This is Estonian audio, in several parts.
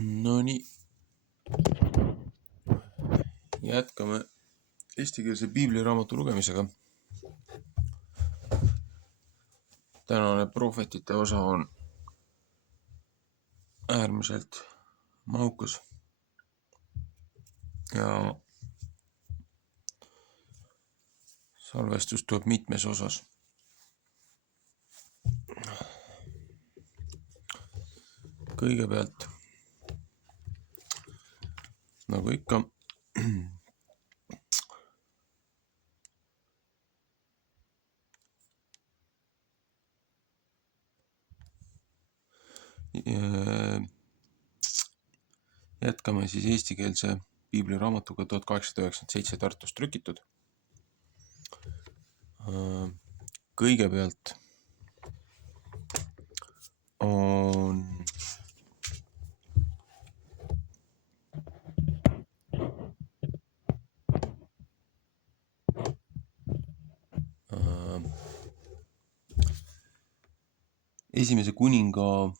No nii, jätkame eestikeelse piibliraamatu lugemisega. Tänane prohvetite osa on äärmiselt mahukas ja salvestus tuleb mitmes osas. Kõigepealt, nagu ikka, jätkame siis eestikeelse piibliraamatuga 1897 Tartus trükitud. Kõigepealt on esimese kuninga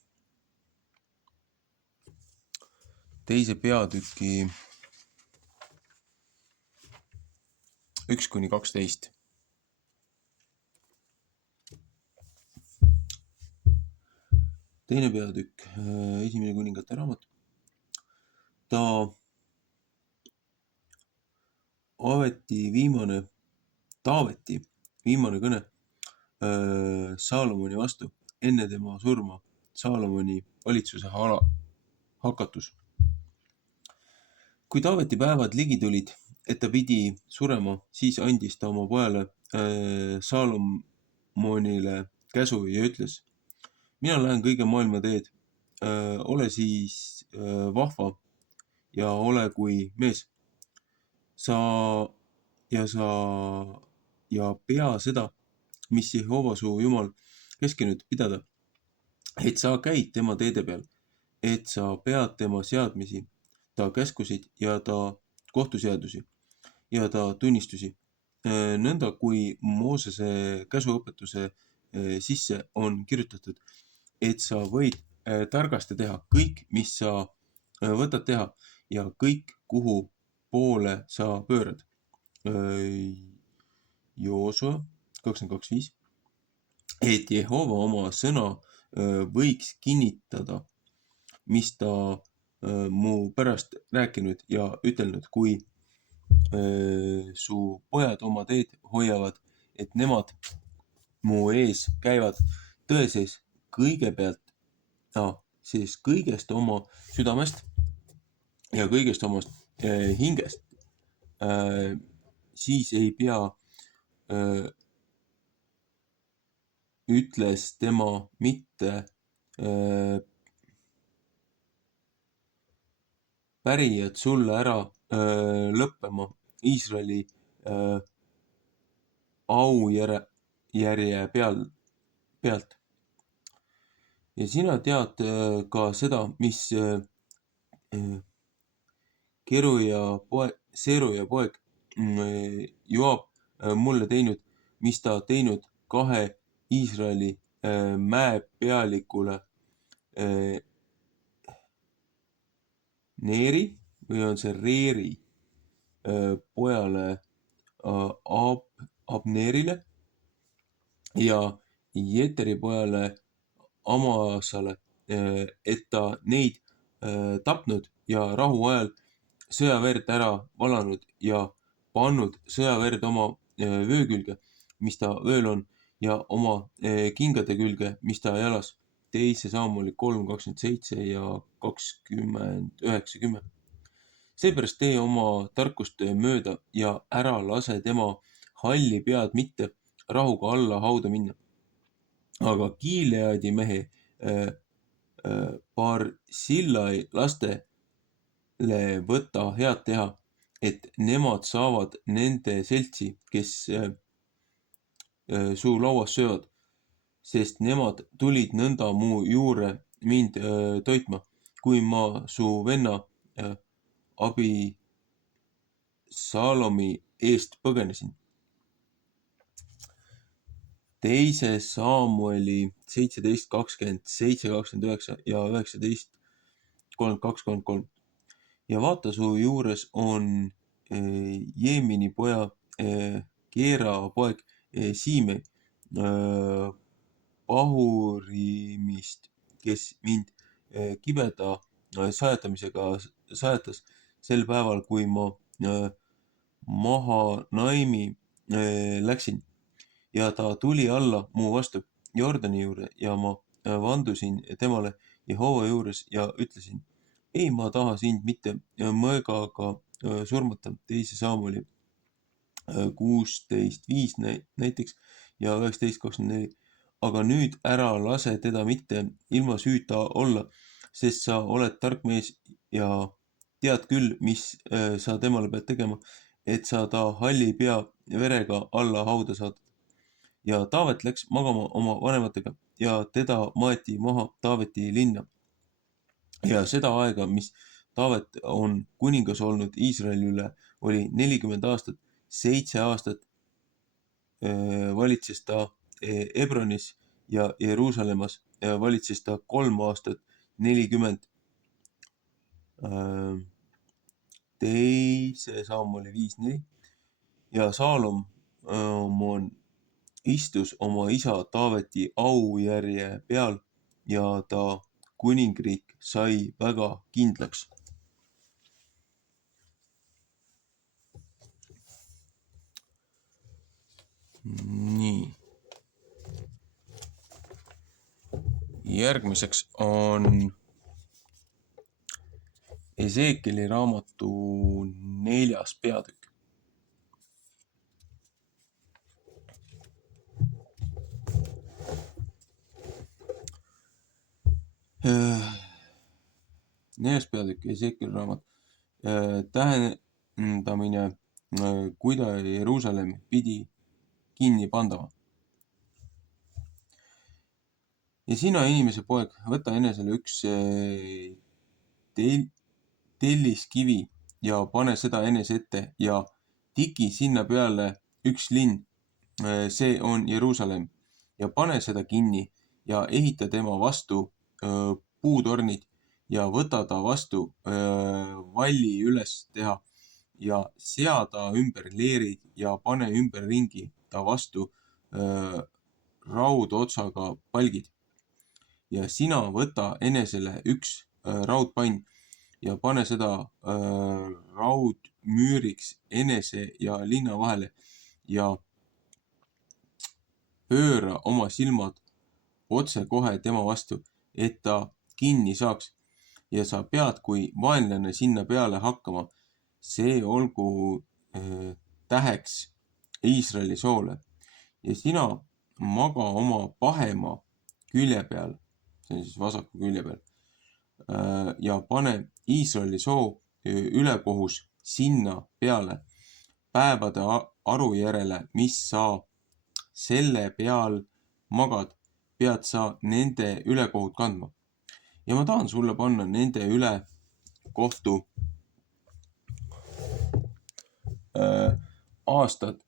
teise peatüki 1-12. Teine peatükk, esimene kuningate raamat. Taaveti viimane kõne Saalomoni vastu enne tema surma, Saalomoni valitsuse hakatus. Kui Taaveti päevad ligi tulid, et ta pidi surema, siis andis ta oma pojale Saalomonile käsu ja ütles: mina lähen kõige maailma teed, ole siis vahva ja ole kui mees. Ja pea seda, mis Jehova su Jumal käskinud pidada, et sa käid tema teede peal, et sa pead tema seadmisi, ta käskusid ja ta kohtuseadusi ja ta tunnistusi, nõnda kui Moosese käsuõpetuse sisse on kirjutatud, et sa võid targasti teha kõik, mis sa võtad teha ja kõik, kuhu poole sa pöörad. Joosua 22:5, et Jehova oma sõna võiks kinnitada, mis ta mu pärast rääkinud ja ütelnud, kui su pojad oma teed hoiavad, et nemad mu ees käivad tõe sees kõigepealt, siis kõigest oma südamest ja kõigest omast hingest, siis ei pea, ütles tema, mitte pärijad sulle ära lõppema Iisraeli aujärje pealt. Ja sina tead ka seda, mis Seruja poeg Joab mulle teinud, mis ta teinud 2 Iisraeli mäepealikule Neeri või on see Reeri pojale Abneerile ja Jeteri pojale Amasale, et ta neid tapnud ja rahu ajal sõjaverd ära valanud ja pannud sõjaverd oma vöö külge, mis ta vööl on, ja oma kingade külge, mis ta jalas. 2 Saamueli 3:27 ja 20:9-10. Seepärast tee oma tarkust mööda ja ära lase tema halli pead mitte rahuga alla hauda minna. Aga Gileadi mehe Barsillai lastele võta head teha, et nemad saavad nende seltsi, kes su lauas söövad, sest nemad tulid nõnda mu juurde mind toitma, kui ma su venna Abisalomi eest põgenesin. 2 Saamueli 17:27, 29 ja 19 32-33. ja vaata, su juures on Jeemini poja Keera poeg Siime Pahurimist, kes mind kibeda sajatamisega sajatas sel päeval, kui ma Mahanaimi läksin. Ja ta tuli alla mu vastu Jordani juurde ja ma vandusin temale Jehova juures ja ütlesin, ei, ma taha sind mitte mõõgaga surmata. Teise Saamueli 16:5 näiteks ja 19:24. Aga nüüd ära lase teda mitte ilma süüta olla, sest sa oled tark mees ja tead küll, mis sa temale pead tegema, et sa ta halli pea verega alla hauda saad. Ja Taavet läks magama oma vanematega ja teda maeti maha Taaveti linna. Ja seda aega, mis Taavet on kuningas olnud Iisraeli üle, oli 40 aastat. 7 aastat valitses ta Hebronis ja Jeruusalemmas valitses ta 3 aastat 40. Teise Saamuli 5:4 ja Saalomon istus oma isa Taaveti aujärje peal ja ta kuningriik sai väga kindlaks. Nii. Järgmiseks on Ezekieli raamatu 4. peatükk. Neljas peatükk, Ezekieli raamat. Tähendamine, kuida Jeruusalemm pidi kinni pandama. Ja sina, inimese poeg, võta enesele üks telliskivi ja pane seda enese ette ja tiki sinna peale üks linn, see on Jeruusalemm, ja pane seda kinni ja ehita tema vastu puutornid ja võta ta vastu valli üles teha ja seada ümber leerid ja pane ümberringi ta vastu raudotsaga palgid. Ja sina võta enesele üks raudpann ja pane seda raudmüüriks enese ja linna vahele ja pööra oma silmad otse kohe tema vastu, et ta kinni saaks. Ja sa pead kui vaenlane sinna peale hakkama. See olgu täheks Iisraeli soole. Ja sina maga oma pahema külje peal, see on siis vasaku külje peal, ja pane Iisraeli soo ülekohus sinna peale päevade aru järele, mis sa selle peal magad, pead sa nende ülekohut kandma. Ja ma tahan sulle panna nende üle kohtu aastad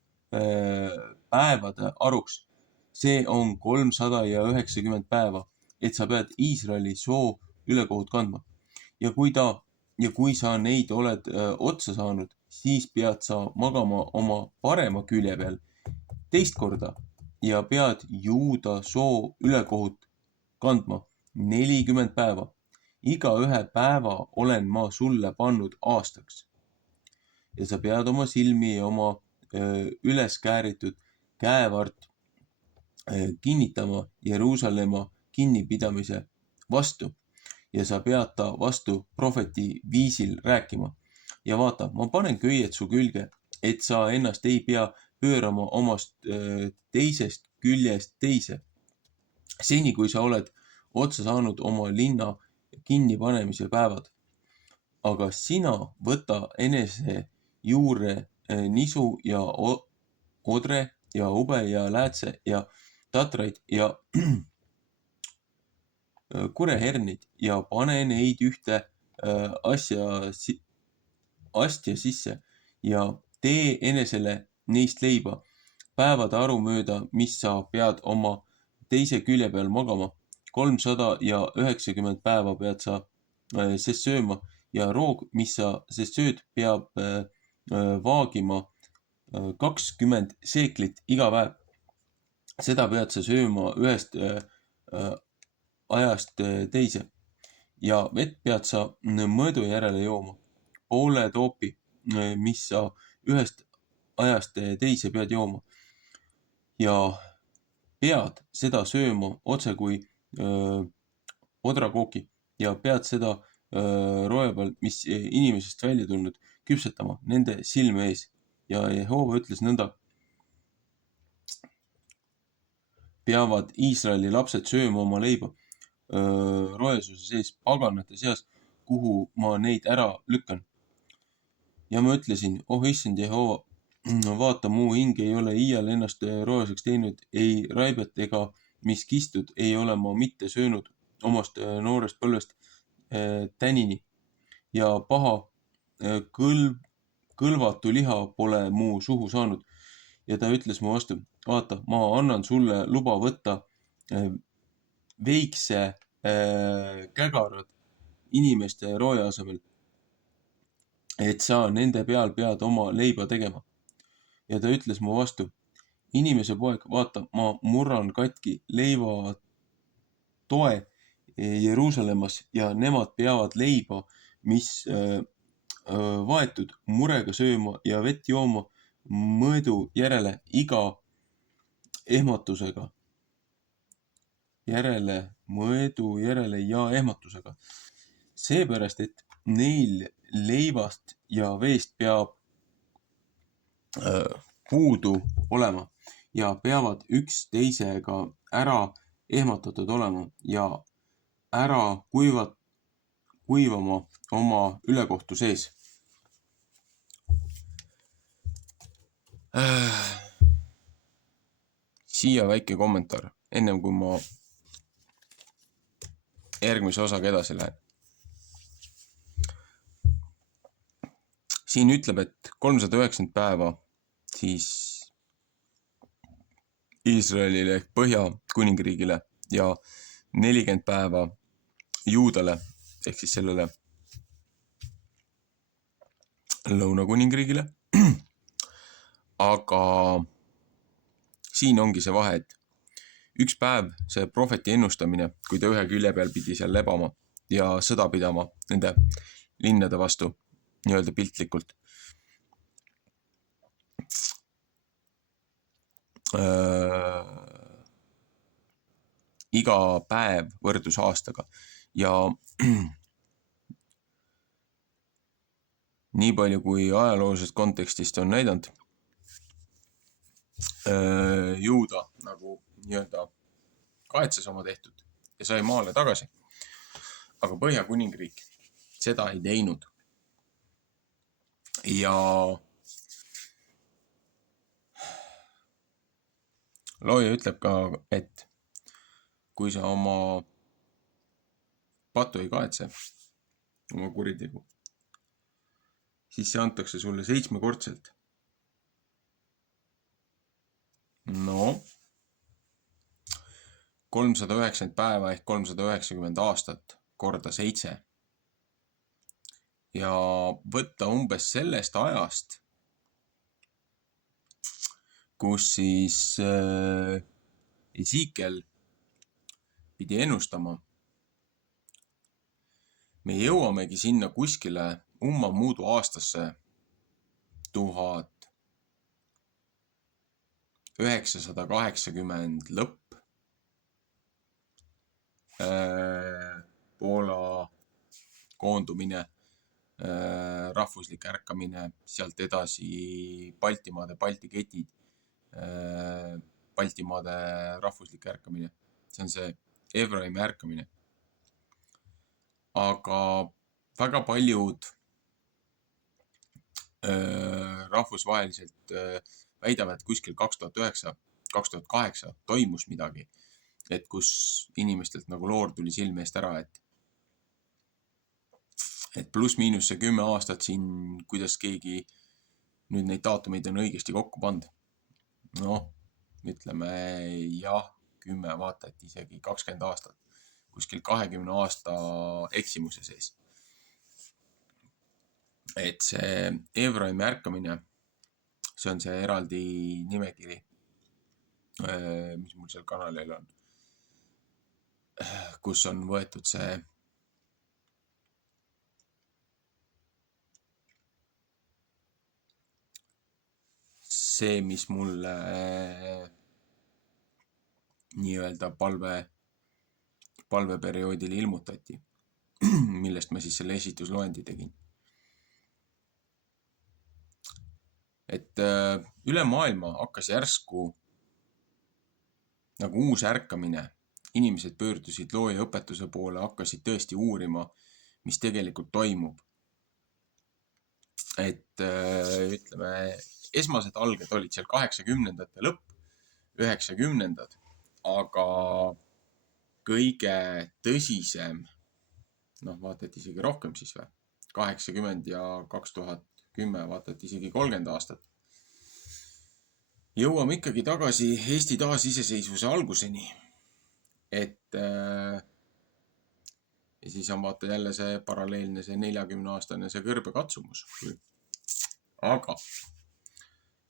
päevade aruks. See on 390 päeva, et sa pead Iisraeli soo ülekohut kandma. Ja kui sa neid oled otsa saanud, siis pead sa magama oma parema külje peal teist korda ja pead Juuda soo ülekohut kandma 40 päeva. Iga ühe päeva olen ma sulle pannud aastaks. Ja sa pead oma silmi ja oma üles kääritud käevart kinnitama Jeruusalemma kinnipidamise vastu. Ja sa pead ta vastu prohveti viisil rääkima. Ja vaata, ma panen köied su külge, et sa ennast ei pea pöörama omast teisest küljest teise. Seni, kui sa oled otsa saanud oma linna kinnipanemise päevad. Aga sina võta enese juure nisu ja odre ja ube ja läätse ja tatraid ja kurehernid ja pane neid ühte astja sisse ja tee enesele neist leiba päevade aru mööda, mis sa pead oma teise külje peal magama. 390 päeva pead sa sest sööma ja roog, mis sa sest sööd, peab vaagima 20 seeklit iga päev. Seda pead sa sööma ühest ajast teise ja vett pead sa mõõdu järele jooma. Poole toopi, mis sa ühest ajast teise pead jooma. Ja pead seda sööma otse kui odrakooki ja pead seda roe peal, mis inimesest välja tulnud, küpsetama nende silme ees. Ja Jehova ütles nõnda. Peavad Iisraeli lapsed sööma oma leiba roesuse sees paganate seas, kuhu ma neid ära lükkan. Ja ma ütlesin, oh issand Jehova, vaata, mu hing ei ole iial ennast roeseks teinud, ei raibet ega mis kistud ei ole ma mitte söönud omast noorest põlvest tänini ja paha kõlvatu liha pole mu suhu saanud. Ja ta ütles mu vastu, vaata, ma annan sulle luba võtta veikse kägarad inimeste roe asemel, et sa nende peal pead oma leiba tegema. Ja ta ütles mu vastu, inimese poeg, vaata, ma murran katki leiva toe Jeruusalemmas ja nemad peavad leiba, mis vaetud murega sööma ja vett jooma mõõdu järele iga ehmatusega. Mõõdu järele ja ehmatusega. Seepärast, et neil leivast ja veest peab puudu olema ja peavad üksteisega ära ehmatatud olema ja ära kuivama oma ülekohtu sees. Siia väike kommentaar, ennem kui ma järgmise osaga edasi lähen. Siin ütleb, et 390 päeva siis Iisraelile ehk Põhja-kuningriigile ja 40 päeva Juudale ehk siis sellele Lõuna-kuningriigile. Aga siin ongi see vahe, et üks päev see prohveti ennustamine, kui ta ühe külje peal pidi seal lebama ja sõda pidama nende linnade vastu, nii-öelda piltlikult. Iga päev võrdus aastaga ja nii palju kui ajaloolisest kontekstist on näidanud, Juuda nagu nii-öelda kaetses oma tehtud ja sai maale tagasi. Aga Põhja-kuningriik seda ei teinud. Ja looja ütleb ka, et kui sa oma patu ei kaetse, oma kuritegu, siis see antakse sulle 7-kordselt. No, 390 päeva ehk 390 aastat korda 7. Ja võtta umbes sellest ajast, kus siis Esiikel pidi ennustama. Me jõuamegi sinna kuskile ummamuudu aastasse 1980 lõpp. Poola koondumine, rahvuslik ärkamine, sealt edasi Baltimaade, Balti ketid, Baltimaade rahvuslik ärkamine. See on see Efraimi ärkamine. Aga väga paljud rahvusvaheliselt väidavad, et kuskil 2009-2008 toimus midagi, et kus inimestelt nagu loor tuli silme eest ära, et pluss-miinus see 10 aastat siin, kuidas keegi nüüd neid daatumeid on õigesti kokku pannud. Noh, ütleme jah, 10, vaata, et isegi 20 aastat, kuskil 20 aasta eksimuse sees. et see Efraimi ärkamine, see on see eraldi nimekiri, mis mul seal kanalil on, kus on võetud see, mis mulle nii-öelda palveperioodil ilmutati, millest ma siis selle esitusloendi tegin. Et üle maailma hakkas järsku nagu uus ärkamine. Inimesed pöördusid looja õpetuse poole, hakkasid tõesti uurima, mis tegelikult toimub. Et ütleme, esmased alged olid seal 80-ndate lõpp, 90-ndad, aga kõige tõsisem, vaatad isegi rohkem siis või, 80 ja 2010, vaatad isegi 30 aastat. Jõuame ikkagi tagasi Eesti taasiseseisvuse alguseni. Et ja siis on vaata jälle see paralleelne, see 40-aastane, see kõrbekatsumus. Aga,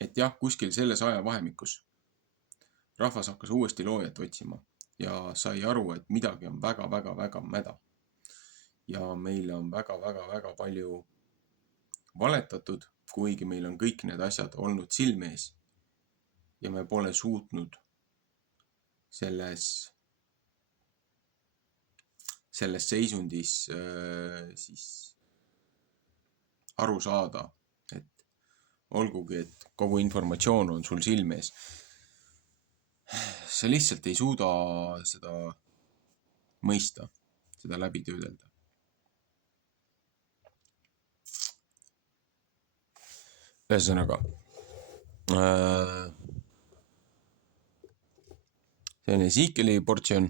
et jah, kuskil selles ajavahemikus rahvas hakkas uuesti loojat otsima ja sai aru, et midagi on väga mäda. Ja meile on väga palju valetatud, kuigi meil on kõik need asjad olnud silme ees. Ja me pole suutnud selles seisundis siis aru saada, et olgugi, et kogu informatsioon on sul silme ees. Sa lihtsalt ei suuda seda mõista, seda läbi töödelda. Ühesõnaga, see on Ezekieli portsjon.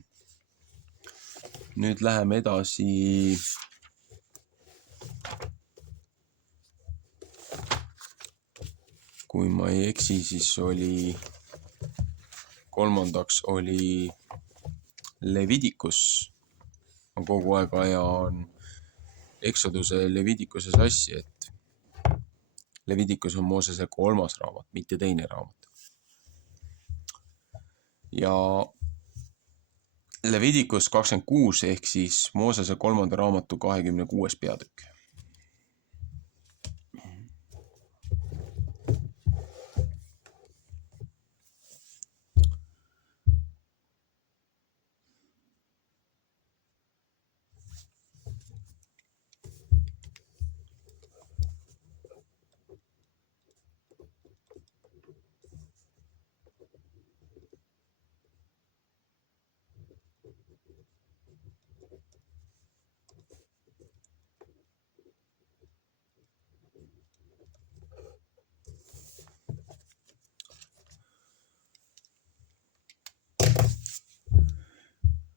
Nüüd läheme edasi kui ma ei eksi, siis oli kolmandaks oli Leviticus. Ma kogu aeg ajan Exoduse Leviticuse sassi, et Leviticus on Moosese 3. raamat, mitte 2. raamat. Ja Leviticus 26 ehk siis Moosese 3. raamatu 26. peatükk.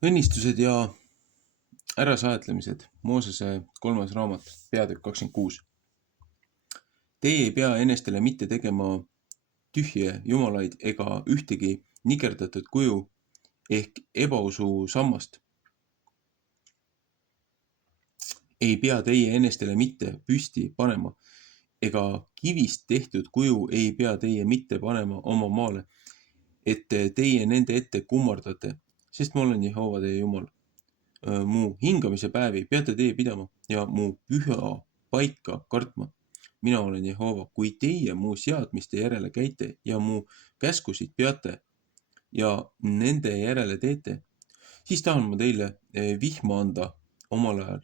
Õnnistused ja ärasaetlemised, Moosese 3. raamat, peatükk 26. Teie ei pea enestele mitte tegema tühje jumalaid ega ühtegi nikerdatud kuju ehk ebausu sammast. Ei pea teie enestele mitte püsti panema ega kivist tehtud kuju ei pea teie mitte panema oma maale, et teie nende ette kummardate, sest ma olen Jehova teie Jumal. Mu hingamise päevi peate teie pidama ja mu püha paika kartma. Mina olen Jehova, kui teie mu seadmiste järele käite ja mu käskusid peate ja nende järele teete, siis tahan ma teile vihma anda omal ajal.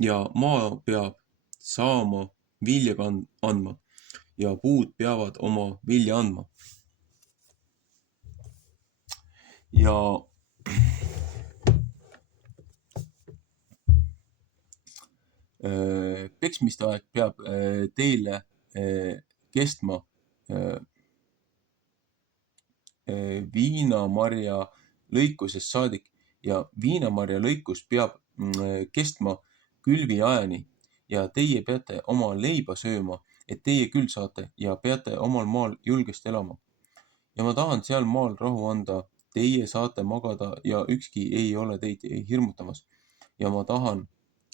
Ja maa peab saama vilja andma ja puud peavad oma vilja andma. Ja peksmiste aeg peab teile kestma viinamarja lõikusest saadik ja viinamarja lõikus peab kestma külviajani ja teie peate oma leiba sööma, et teie küll saate ja peate omal maal julgesti elama. Ja ma tahan seal maal rahu anda, teie saate magada ja ükski ei ole teid hirmutamas. Ja ma tahan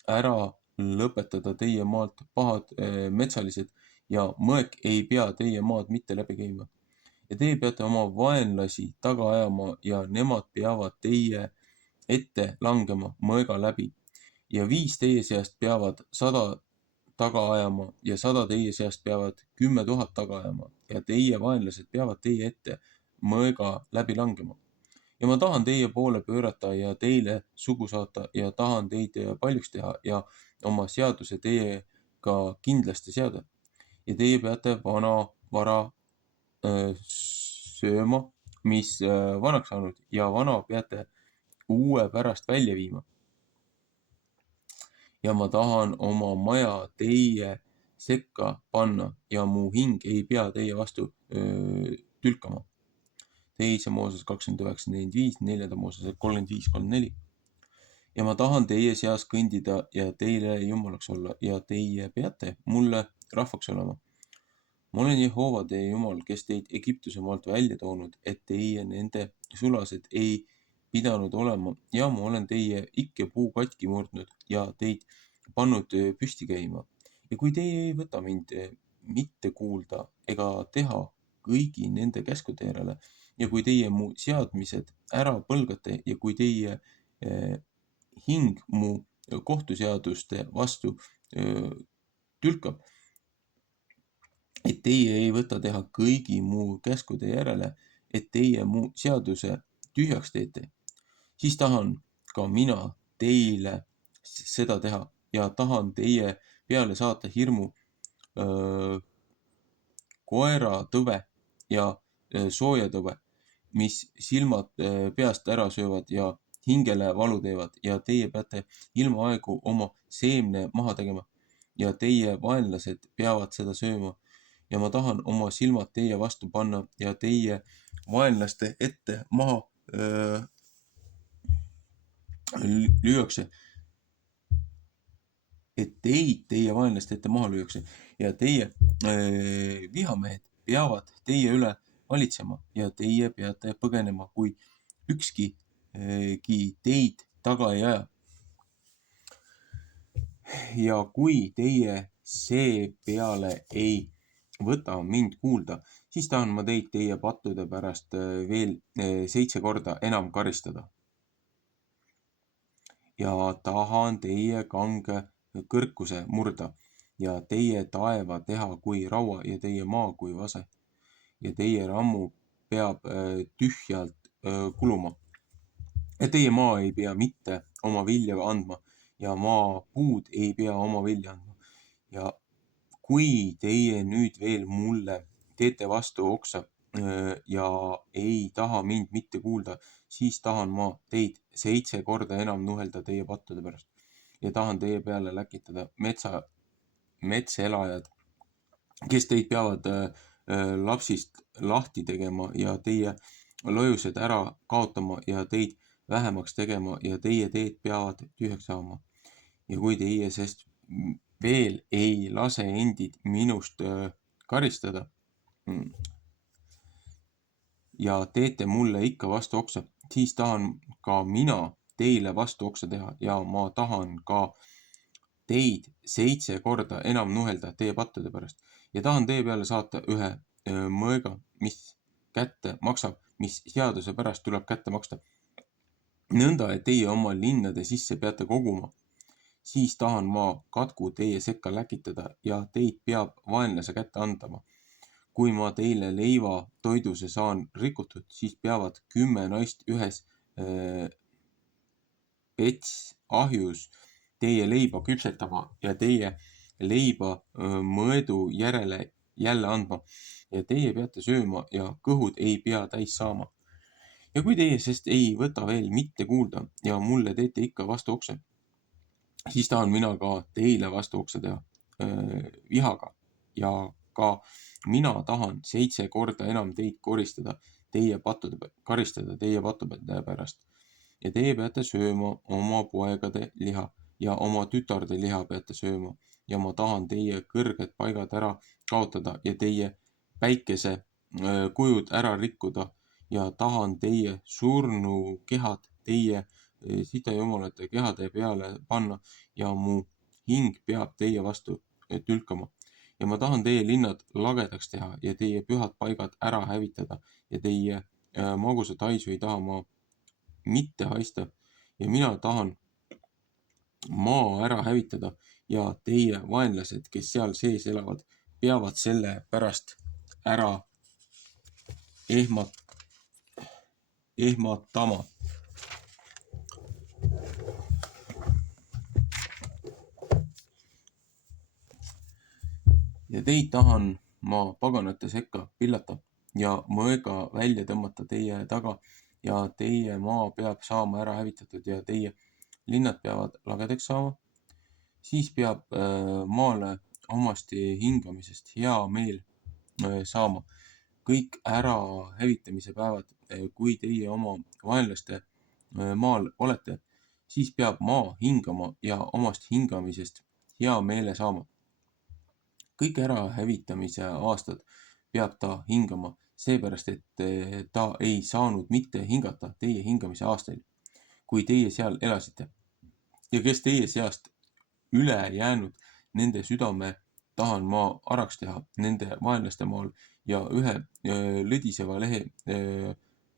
ära lõpetada teie maalt pahad metsalised ja mõek ei pea teie maad mitte läbi käima. Ja teie peate oma vaenlasi taga ajama ja nemad peavad teie ette langema mõega läbi. Ja 5 teie seast peavad 100 taga ajama ja 100 teie seast peavad 10 000 taga ajama ja teie vaenlased peavad teie ette mõega läbi langema. Ja ma tahan teie poole pöörata ja teile sugu saata ja tahan teid paljuks teha ja oma seaduse teiega kindlasti seada. Ja teie peate vana vara sööma, mis vanaks saanud ja vana peate uue pärast välja viima. Ja ma tahan oma maja teie sekka panna ja mu hing ei pea teie vastu tülkama. Teise Mooses 29:45, 4. Mooses 35:34. Ja ma tahan teie seas kõndida ja teile jumalaks olla ja teie peate mulle rahvaks olema. Ma olen Jehova teie jumal, kes teid Egiptuse maalt välja toonud, et teie nende sulased ei pidanud olema ja ma olen teie ikkepuu katki murdnud ja teid pannud püsti käima. Ja kui teie ei võta mind mitte kuulda ega teha kõigi nende käskude järele ja kui teie mu seadmised ära põlgate ja kui teie hing mu kohtuseaduste vastu tülkab, et teie ei võta teha kõigi mu käskude järele, et teie mu seaduse tühjaks teete, siis tahan ka mina teile seda teha ja tahan teie peale saata hirmu koeratõve ja soojatõve, mis silmad peast ära söövad ja hingele valu teevad ja teie peate ilmaaegu oma seemne maha tegema ja teie vaenlased peavad seda sööma. Ja ma tahan oma silmad teie vastu panna ja teie vaenlaste ette maha lüüakse, et teid teie vaenlaste ette maha lüüakse ja teie vihamehed peavad teie üle valitsema ja teie peate põgenema, kui ükski teid taga ei aja. Ja kui teie seepeale ei võta mind kuulda, siis tahan ma teid teie pattude pärast veel 7 korda enam karistada. Ja tahan teie kange kõrkuse murda ja teie taeva teha kui raua ja teie maa kui vase. Ja teie rammu peab tühjalt kuluma. Ja teie maa ei pea mitte oma vilja andma ja maapuud ei pea oma vilja andma. Ja kui teie nüüd veel mulle teete vastu oksa ja ei taha mind mitte kuulda, siis tahan ma teid 7 korda enam nuhelda teie pattude pärast ja tahan teie peale läkitada metsaelajad, kes teid peavad lapsist lahti tegema ja teie lojused ära kaotama ja teid vähemaks tegema ja teie teed peavad tühjaks saama. Ja kui teie sest veel ei lase endid minust karistada ja teete mulle ikka vastu oksa, siis tahan ka mina teile vastu oksa teha ja ma tahan ka teid 7 korda enam nuhelda teie pattude pärast ja tahan teie peale saata ühe mõõga, mis kätte maksab, mis seaduse pärast tuleb kätte maksta. Nõnda, et teie oma linnade sisse peate koguma, siis tahan ma katku teie sekka läkitada ja teid peab vaenlase kätte andma. Kui ma teile leiva toiduse saan rikutud, siis peavad 10 naist ühes pets ahjus teie leiba küpsetama ja teie leiba mõõdu järele jälle andma ja teie peate sööma ja kõhud ei pea täis saama. Ja kui teie sest ei võta veel mitte kuulda ja mulle teete ikka vastu okse, siis tahan mina ka teile vastu okse teha vihaga ja ka mina tahan 7 korda enam teid karistada teie pattude pärast. Ja teie peate sööma oma poegade liha ja oma tütarde liha peate sööma ja ma tahan teie kõrged paigad ära kaotada ja teie päikese kujud ära rikkuda ja tahan teie surnu kehad teie sitajumalate kehade peale panna ja mu hing peab teie vastu tülkama ja ma tahan teie linnad lagedaks teha ja teie pühad paigad ära hävitada ja teie magusat haisu ei taha ma mitte haista ja mina tahan maa ära hävitada ja teie vaenlased, kes seal sees elavad, peavad selle pärast ära ehmatama. Ja teid tahan ma paganate sekka pillata ja mõega välja tõmmata teie taga ja teie maa peab saama ära hävitatud ja teie linnad peavad lagedaks saama. Siis peab maale omasti hingamisest hea meel saama. Kõik ära hävitamise päevad, kui teie oma vaenlaste maal olete, siis peab maa hingama ja omast hingamisest hea meele saama. Kõik ära hävitamise aastad peab ta hingama, seepärast et ta ei saanud mitte hingata teie hingamise aastail, kui teie seal elasite. Ja kes teie seast üle jäänud, nende südame tahan ma araks teha nende vaenlaste maal ja ühe lõdiseva lehe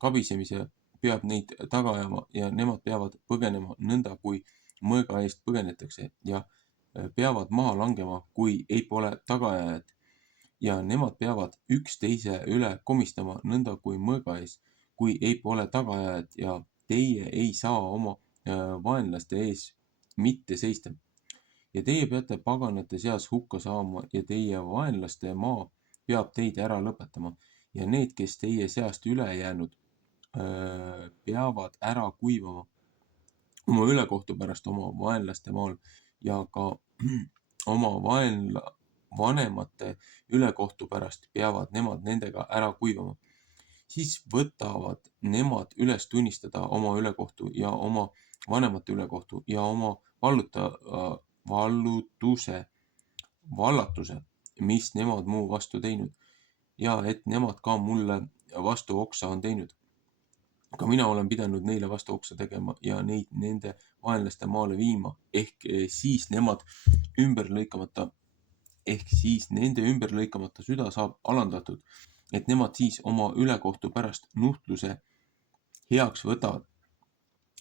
kabisemise peab neid taga ajama ja nemad peavad põgenema nõnda, kui mõõga eest põgenetakse ja peavad maha langema, kui ei pole tagaajajat ja nemad peavad üksteise üle komistama nõnda kui mõõga ees, kui ei pole tagaajajat ja teie ei saa oma vaenlaste ees mitte seista. Ja teie peate paganate seas hukka saama ja teie vaenlaste maa peab teid ära lõpetama ja need, kes teie seast üle jäänud, peavad ära kuivama oma ülekohtu pärast oma vaenlaste maal ja ka oma vanemate ülekohtu pärast peavad nemad nendega ära kuivama. Siis võtavad nemad üles tunnistada oma ülekohtu ja oma vanemate ülekohtu ja oma vallatuse, mis nemad muu vastu teinud ja et nemad ka mulle vastu oksa on teinud. Ka mina olen pidanud neile vastu oksa tegema ja neid nende vaenlaste maale viima, ehk siis nende ümberlõikamata süda saab alandatud, et nemad siis oma ülekohtu pärast nuhtluse heaks võtavad.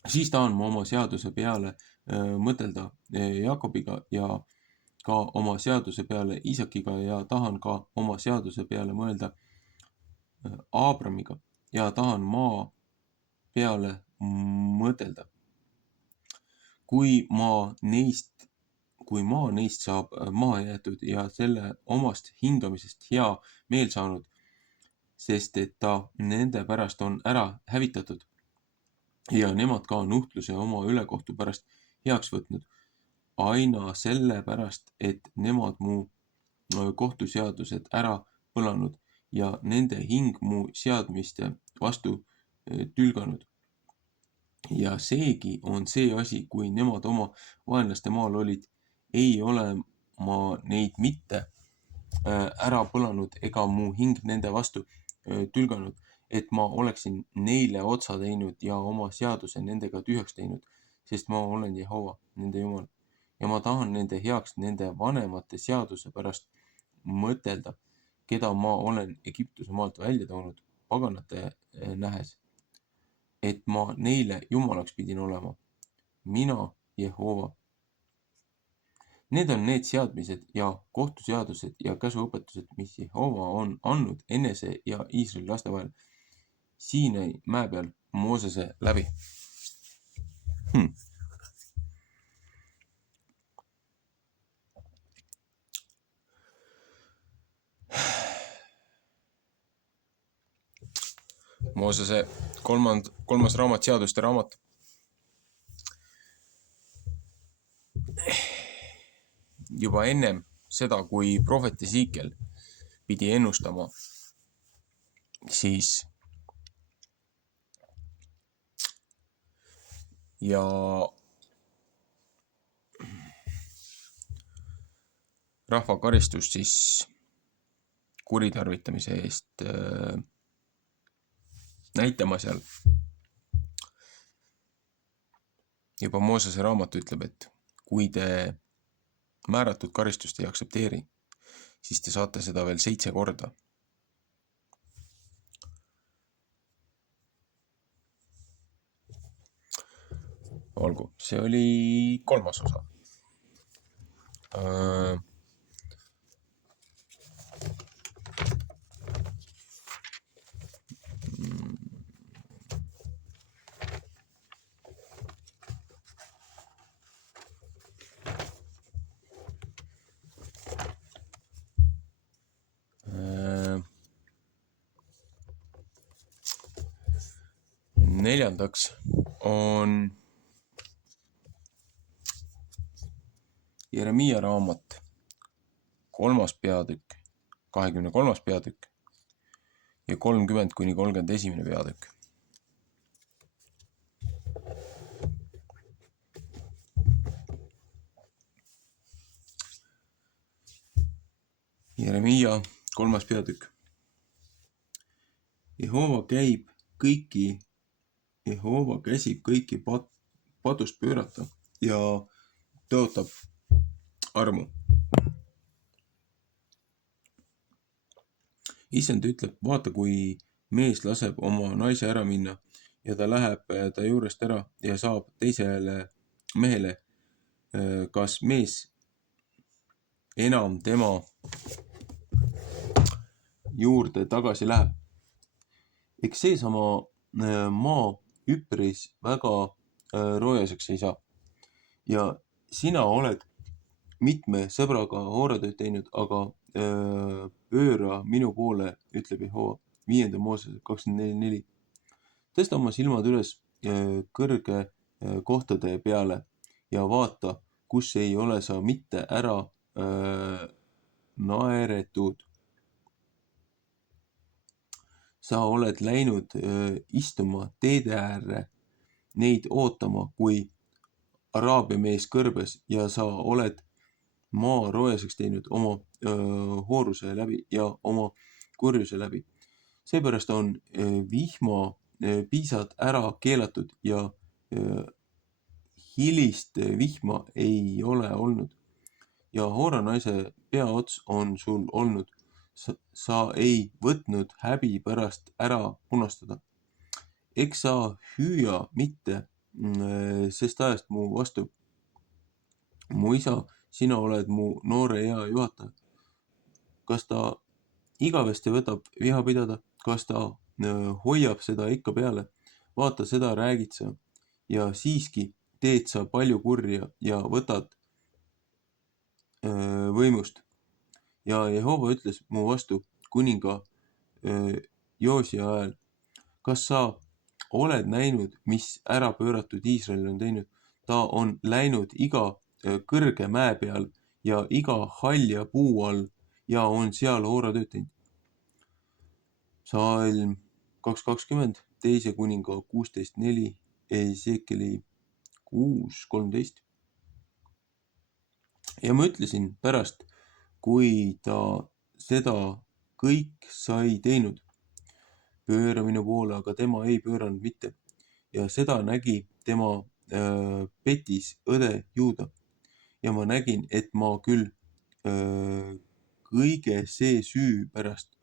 Siis tahan ma oma seaduse peale mõtelda Jakobiga ja ka oma seaduse peale Iisakiga ja tahan ka oma seaduse peale mõelda Aabramiga ja tahan maa peale mõtelda. Kui maa neist saab maha jäetud ja selle omast hingamisest hea meel saanud, sest et ta nende pärast on ära hävitatud ja nemad ka nuhtluse oma ülekohtu pärast heaks võtnud, aina selle pärast, et nemad mu kohtuseadused ära põlanud ja nende hing mu seadmiste vastu tülganud. Ja seegi on see asi, kui nemad oma vaenlaste maal olid, ei ole ma neid mitte ära põlanud ega mu hing nende vastu tülganud, et ma oleksin neile otsa teinud ja oma seaduse nendega tühjaks teinud, sest ma olen Jehova, nende Jumal. Ja ma tahan nende heaks nende vanemate seaduse pärast mõtelda, keda ma olen Egiptuse maalt välja toonud paganate nähes, et ma neile Jumalaks pidin olema, mina Jehova. Need on need seadmised ja kohtuseadused ja käsuõpetused, mis Jehova on andnud enese ja Iisraeli laste vahel Siinai mäe peal Moosese läbi. Moosese kolmas raamat, seaduste raamat. Juba ennem seda, kui prohvet Esiikel pidi ennustama, siis ja rahva karistus siis kuritarvitamise eest näitama seal. Juba Moosese raamat ütleb, et kui te määratud karistust ei aktsepteeri, siis te saate seda veel 7 korda. Olgu, see oli 3. osa. Neljandaks on Jeremiia raamat 3. peatükk, 23. peatükk ja 30-31. peatükk. Jeremiia 3. peatükk. Jehova käsib kõiki padust pöörata ja tõotab armu. Issand ütleb, vaata, kui mees laseb oma naise ära minna ja ta läheb ta juurest ära ja saab teisele mehele, kas mees enam tema juurde tagasi läheb. Eks seesama maa üpris väga roojaseks ei saa. Ja sina oled mitme sõbraga hooretööd teinud, aga pööra minu poole, ütleb Jehova, 5. Moosese 24.4. Tõsta oma silmad üles kõrge kohtade peale ja vaata, kus ei ole sa mitte ära naeretud. Sa oled läinud istuma teede äärre, neid ootama, kui Araabia mees kõrbes ja sa oled maa roojaseks teinud oma hooruse läbi ja oma kurjuse läbi. Seepärast on vihma piisad ära keelatud ja hilist vihma ei ole olnud. Ja Hoora naise peaots on sul olnud. Sa ei võtnud häbi pärast ära punastada. Eks sa hüüa mitte sest ajast mu vastu. Mu isa, sina oled mu noore ea juhataja. Kas ta igavesti võtab viha pidada? Kas ta hoiab seda ikka peale? Vaata, seda räägid sa ja siiski teed sa palju kurja ja võtad võimust. Ja Jehova ütles mu vastu kuninga Joosia ajal, kas sa oled näinud, mis ära pööratud Iisrael on teinud? Ta on läinud iga kõrge mäe peal ja iga halja puu all ja on seal hooratööd teinud. Salm 2.20, 2. kuninga 16.4, Ezekieli 6.13. Ja ma ütlesin pärast, kui ta seda kõik sai teinud, pööra minu poole, aga tema ei pööranud mitte. Ja seda nägi tema petis õde Juuda. Ja ma nägin, et ma küll kõige see süü pärast,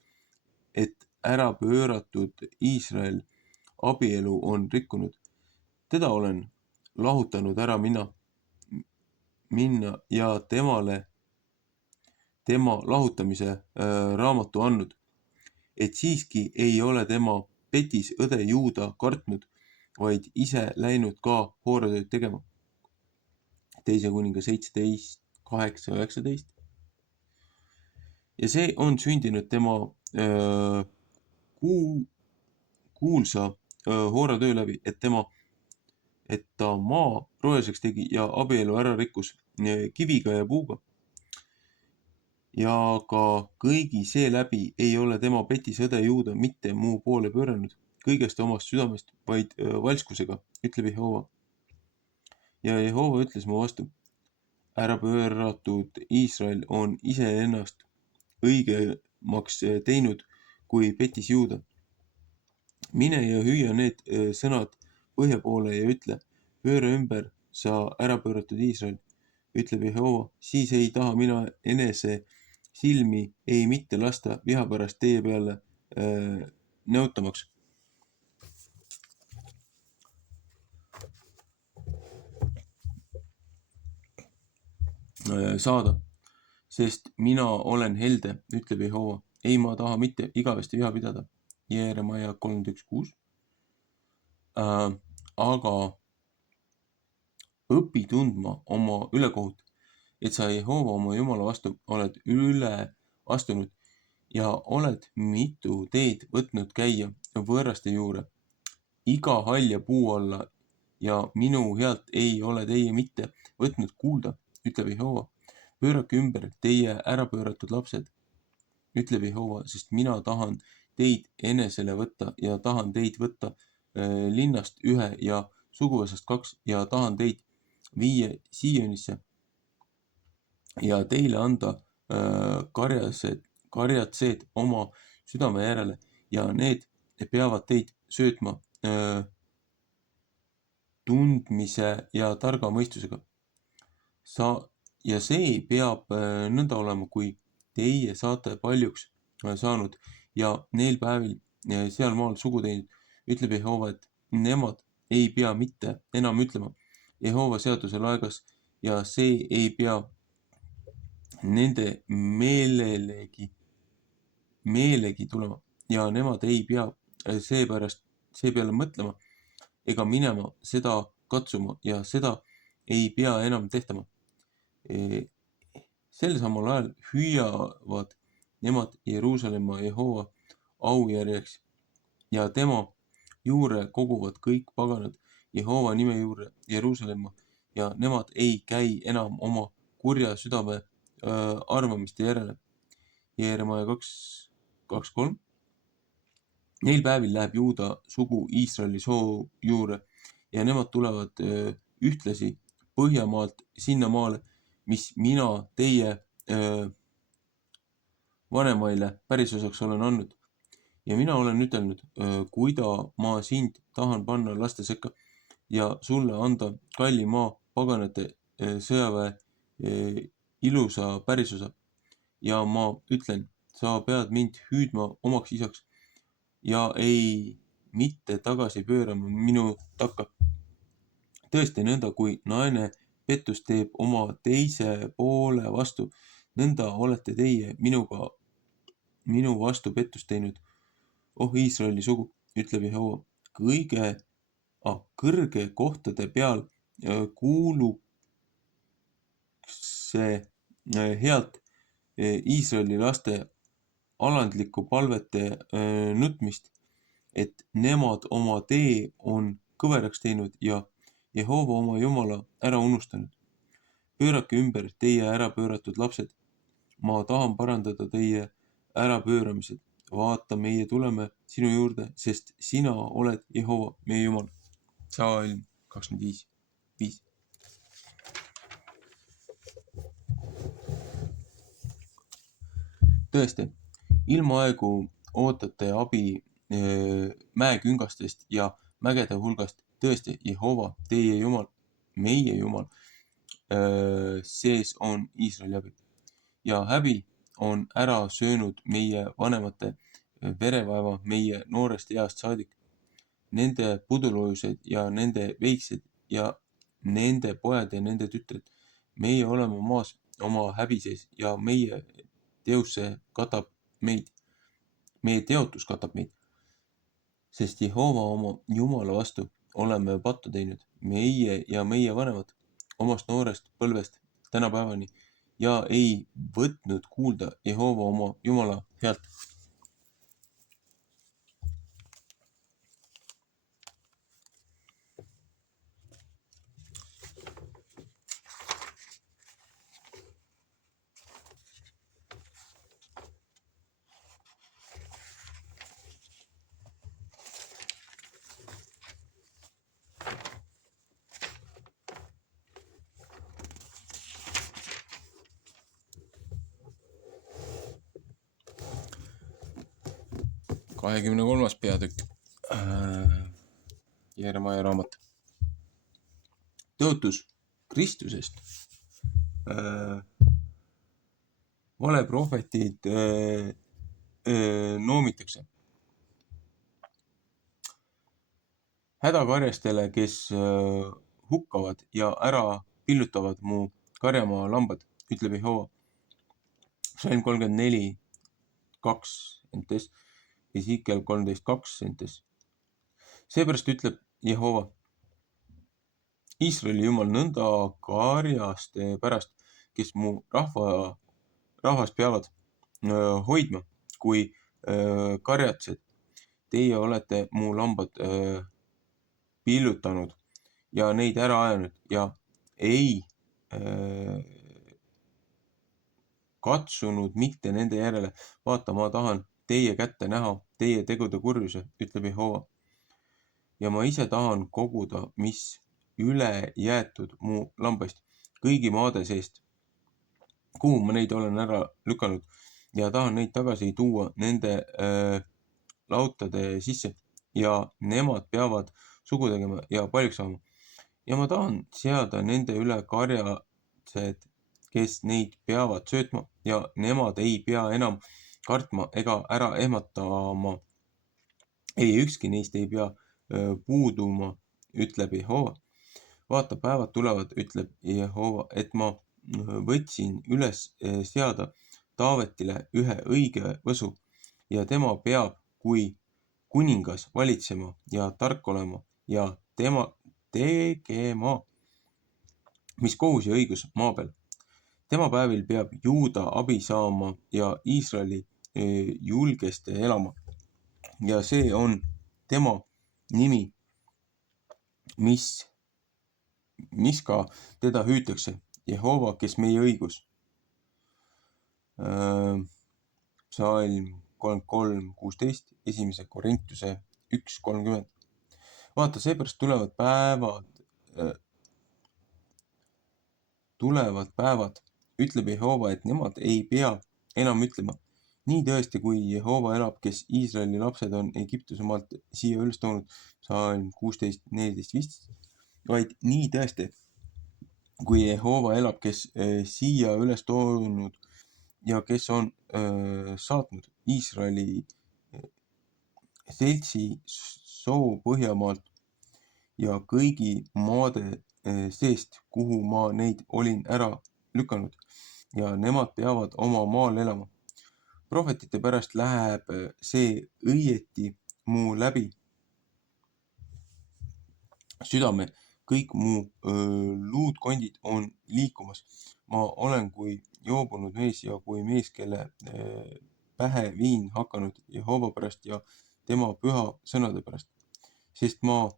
et ära pööratud Iisrael abielu on rikkunud. Teda olen lahutanud ära minna ja temale tema lahutamise raamatu andnud, et siiski ei ole tema petis õde Juuda kartnud, vaid ise läinud ka hooretööd tegema. 2. kuninga 17, 8, 19. Ja see on sündinud tema kuulsa hooratöö läbi, et ta maa roojaseks tegi ja abielu ära rikkus kiviga ja puuga. Ja ka kõigi see läbi ei ole tema petis õde Juuda mitte muu poole pööranud kõigest omast südamest, vaid valskusega, ütleb Jehova. Ja Jehova ütles mu vastu, ära pööratud Iisrael on iseennast õigemaks teinud kui petis Juuda. Mine ja hüüa need sõnad põhja poole ja ütle, pööra ümber sa ära pööratud Iisrael. ütleb Jehova, siis ei taha mina enese silmi ei mitte lasta viha pärast teie peale nõutamaks. Saada, sest mina olen helde, ütleb Jehova. Ei, ma taha mitte igavesti viha pidada. Jeeremaia 31:6. Aga õpi tundma oma ülekohut, et sa Jehova oma Jumala vastu oled üle astunud ja oled mitu teed võtnud käia võõraste juurde, iga halja puu alla ja minu healt ei ole teie mitte võtnud kuulda, ütleb Jehova. Pöörake ümber teie ärapööratud lapsed, ütleb Jehova, sest mina tahan teid enesele võtta ja tahan teid võtta linnast ühe ja suguvõsast 2 ja tahan teid viia Siionisse ja teile anda karjatseed oma südame järele ja need peavad teid söötma tundmise ja targa mõistusega. Ja see peab nõnda olema, kui teie saate paljuks saanud ja neil päevil seal maal sugu teinud, ütleb Jehova, et nemad ei pea mitte enam ütlema Jehova seaduse laegas ja see ei pea nende meelegi tulema ja nemad ei pea seepärast seepeale mõtlema ega minema seda katsuma ja seda ei pea enam tehtama. Sel samal ajal hüüavad nemad Jeruusalemma Jehova aujärjeks ja tema juurde koguvad kõik paganad Jehova nime juurde Jeruusalemma ja nemad ei käi enam oma kurja südame arvamiste järele. Jeeremaia 2:3. Neil päevil läheb Juuda sugu Iisraeli soo juurde ja nemad tulevad ühtlasi Põhjamaalt sinnamaale, mis mina teie vanemaile pärisosaks olen andnud. Ja mina olen ütelnud, kuida ma sind tahan panna laste sekka ja sulle anda kalli maa paganate sõjaväe ilusa pärisosa. Ja ma ütlen, sa pead mind hüüdma omaks isaks ja ei mitte tagasi pöörama minu takka. Tõesti nõnda, kui naine pettust teeb oma teise poole vastu, nõnda olete teie minu vastu pettust teinud. Oh Iisraeli sugu, ütleb Jehova, kõrge kohtade peal kuuluks see healt Iisraeli laste alandlikku palvete nutmist, et nemad oma tee on kõveraks teinud ja Jehova oma Jumala ära unustanud. Pöörake ümber teie ärapööratud lapsed. Ma tahan parandada teie ärapööramised. Vaata, meie tuleme sinu juurde, sest sina oled Jehova, meie Jumal. Psalm 25:5. Tõesti, ilmaaegu ootate abi mäeküngastest ja mägede hulgast. Tõesti, Jehova, teie Jumal, meie Jumal, sees on Iisraeli abi. Ja häbi on ära söönud meie vanemate verevaeva meie noorest east saadik. Nende pudulojused ja nende veiksed ja nende pojad ja nende tütred. Meie oleme maas oma häbi sees ja meie katab meid. Meie teotus katab meid. Sest Jehova oma Jumala vastu oleme pattu teinud, meie ja meie vanemad omast noorest põlvest tänapäevani ja ei võtnud kuulda Jehova oma Jumala healt. Kahekümne 23. peatükk Jeeremaia raamat. Tõotus Kristusest valeprohvetid noomitakse. Hädakarjastele, kes hukkavad ja ära pillutavad mu karjamaa lambad, ütleb Jehova. Psalm 34, 2 entes, Ezekiel 13, 2 entes. Seepärast ütleb Jehova, Iisraeli jumal, nõnda karjaste pärast, kes mu rahvast peavad hoidma, kui karjatsed. Teie olete mu lambad pillutanud ja neid ära ajanud ja ei katsunud mitte nende järele. Vaata, ma tahan teie kätte näha teie tegude kurjuse, ütleb Jehova. Ja ma ise tahan koguda, mis üle jäetud mu lambaist kõigi maade seest, kuhu ma neid olen ära lükanud ja tahan neid tagasi tuua nende lautade sisse ja nemad peavad sugu tegema ja paljuks saama. Ja ma tahan seada nende üle karjased, kes neid peavad söötma ja nemad ei pea enam kartma ega ära ehmatama. Ei, ükski neist ei pea puuduma, ütleb Jehova. Vaata, päevad tulevad, ütleb Jehova, et ma võtsin üles seada Taavetile ühe õige võsu ja tema peab kui kuningas valitsema ja tark olema ja tema tegema, mis kohus ja õigus maa peal. Tema päevil peab Juuda abi saama ja Iisraeli julgesti elama. Ja see on tema nimi, mis ka teda hüütakse, Jehova, kes meie õigus. Psalm 33, 16, 1 Korintuse 1, 30. Vaata, seepärast tulevad päevad, ütleb Jehova, et nemad ei pea enam ütlema. Nii tõesti, kui Jehova elab, kes Iisraeli lapsed on Egiptuse maalt siia üles toonud, Psalm 16, 14, 15, vaid nii tõesti, kui Jehova elab, kes siia üles toonud ja kes on saatnud Iisraeli seltsi soo Põhjamaalt ja kõigi maade seest, kuhu ma neid olin ära lükanud ja nemad peavad oma maal elama. Prohvetite pärast läheb see õieti mu läbi südame, kõik mu luudkondid on liikumas. Ma olen kui joobunud mees ja kui mees, kelle pähe viin hakanud Jehova pärast ja tema püha sõnade pärast. Sest maa